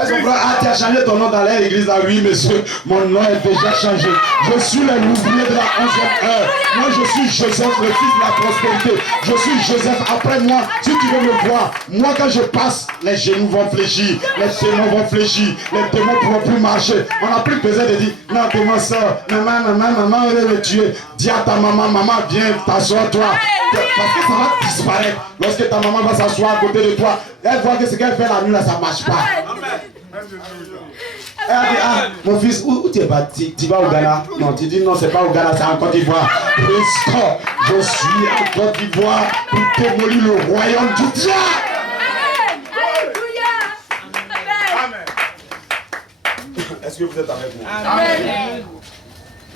Ah, tu as changé ton nom dans l'église là, oui monsieur, mon nom est déjà changé. Je suis le l'ouvrier de la 11e heure. Moi je suis Joseph, le fils de la prospérité. Je suis Joseph, après moi, si tu veux me voir, moi quand je passe, les genoux vont fléchir, les démons vont fléchir, les démons ne pourront plus marcher. On n'a plus besoin de dire, non, t'es ma soeur, maman, elle va me tuer. Dis à ta maman, viens, t'assois-toi. Parce que ça va disparaître. Lorsque ta maman va s'asseoir à côté de toi, elle voit que ce qu'elle fait la nuit là, ça ne marche pas. Elle a dit, ah, mon fils, où tu es parti? Tu vas au Ghana? Non, tu dis non, c'est pas au Ghana, c'est en Côte d'Ivoire. Je suis en Côte d'Ivoire pour démolir le royaume du diable. Est-ce que vous êtes avec moi? Amen.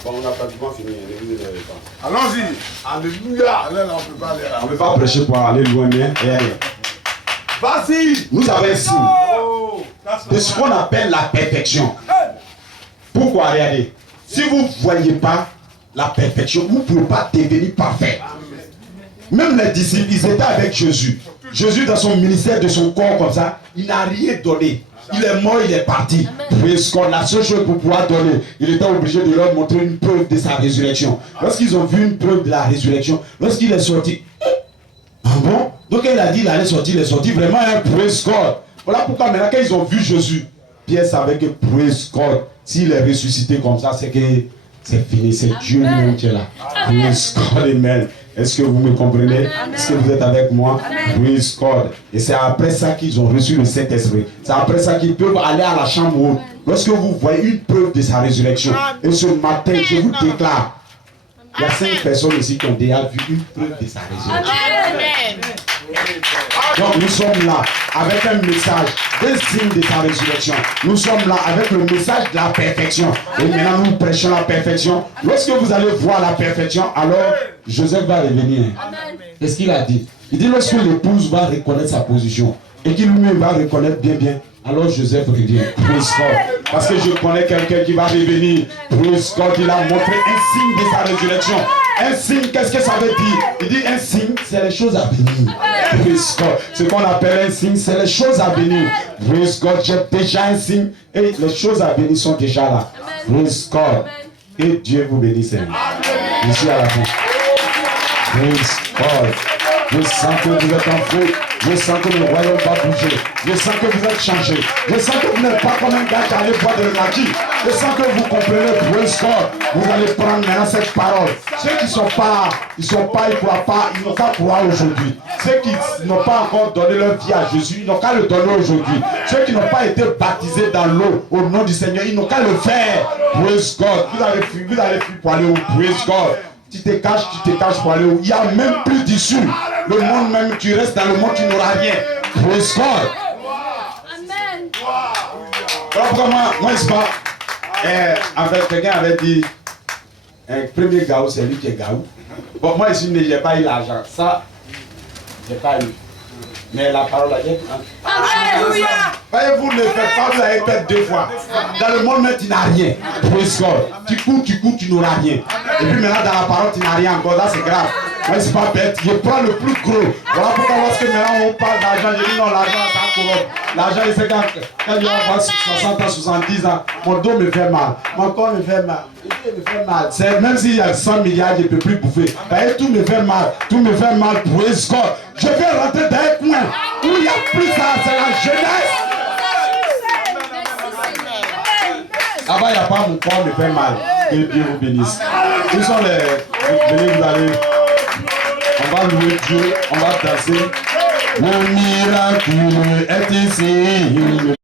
Bon, on a pratiquement fini. Allons-y. Alléluia. Allez, là, on ne peut pas aller là. On ne peut pas prêcher pour aller loin, mais vas-y. nous avons un signe de ce qu'on appelle la perfection. Pourquoi? Regardez, si vous ne voyez pas la perfection, vous ne pouvez pas devenir parfait. Même les disciples, ils étaient avec Jésus. Jésus, dans son ministère de son corps comme ça, il n'a rien donné. Il est mort, il est parti. La seule chose pour pouvoir donner, il était obligé de leur montrer une preuve de sa résurrection. Lorsqu'ils ont vu une preuve de la résurrection, lorsqu'il est sorti, ah bon? Donc il a dit, il allait sortir, il est sorti vraiment un praise God. Voilà pourquoi maintenant quand ils ont vu Jésus, Pierre savait que praise God, s'il est ressuscité comme ça, c'est que c'est fini, c'est Dieu lui-même qui est là. Praise God, amen. Est-ce que vous me comprenez? Est-ce que vous êtes avec moi? Praise God. Et c'est après ça qu'ils ont reçu le Saint-Esprit. C'est après ça qu'ils peuvent aller à la chambre haute. Lorsque vous voyez une preuve de sa résurrection, et ce matin, je vous déclare, il y a 5 personnes ici qui ont déjà vu une preuve de sa résurrection. Amen. Donc nous sommes là avec un message, un signe de sa résurrection. Nous sommes là avec le message de la perfection. Et maintenant nous prêchons la perfection. Lorsque vous allez voir la perfection, alors Joseph va revenir. Qu'est-ce qu'il a dit? Il dit lorsque l'épouse va reconnaître sa position et qu'il lui-même va reconnaître bien, alors Joseph revient. Praise God. Parce que je connais quelqu'un qui va revenir. Praise God, il a montré un signe de sa résurrection. Un signe, qu'est-ce que ça veut dire? Il dit un signe, c'est les choses à venir. Praise God. Ce qu'on appelle un signe, c'est les choses à venir. Praise God, j'ai déjà un signe et les choses à venir sont déjà là. Praise God. Et Dieu vous bénisse. Ici à la fin. Praise God. Je sens que vous êtes en feu. Je sens que le royaume va bouger. Je sens que vous êtes changé. Je sens que vous n'êtes pas comme un gars qui allait boire de l'énergie. Je sens que vous comprenez, praise God. Vous allez prendre maintenant cette parole. Ceux qui ne sont pas, ils n'ont pas croire aujourd'hui. Ceux qui n'ont pas encore donné leur vie à Jésus, ils n'ont qu'à le donner aujourd'hui. Ceux qui n'ont pas été baptisés dans l'eau au nom du Seigneur, ils n'ont qu'à le faire. Praise God. Vous allez fuir pour aller où? Praise God. Tu te caches pour aller où? Il n'y a même plus d'issue. Le monde même, tu restes dans le monde, tu n'auras rien. Praise God. Amen. Alors pourquoi moi c'est pas. En fait, quelqu'un avait dit, un premier gaou, c'est lui qui est gaou. Bon, moi ici, je n'ai pas eu l'argent. Ça, je n'ai pas eu. Mais la parole a dit. Alléluia. Voyez-vous, ne faites pas, vous allez perdre 2 fois. Dans le monde, tu n'as rien. Praise God. Tu cours, tu n'auras rien. Et puis maintenant, dans la parole, tu n'as rien encore. Là, c'est grave. Moi, c'est pas bête. Je prends le plus gros. Voilà pourquoi, lorsque maintenant on parle d'argent, je dis non, l'argent, ça corrompt. L'argent, il fait quand je vais avoir 60 ans, 70 ans, mon dos me fait mal. Mon corps me fait mal. Me fait mal. C'est même s'il y a 100 milliards, je ne peux plus bouffer. Tout me fait mal. Tout me fait mal. Praise God. Je vais rentrer dans un coin où il n'y a plus ça. C'est la jeunesse. Là-bas, il n'y a pas mon corps me fait mal. Que Dieu vous bénisse. Où sont les. Venez, vous allez. On va louer Dieu. On va danser. Le miracle est ici.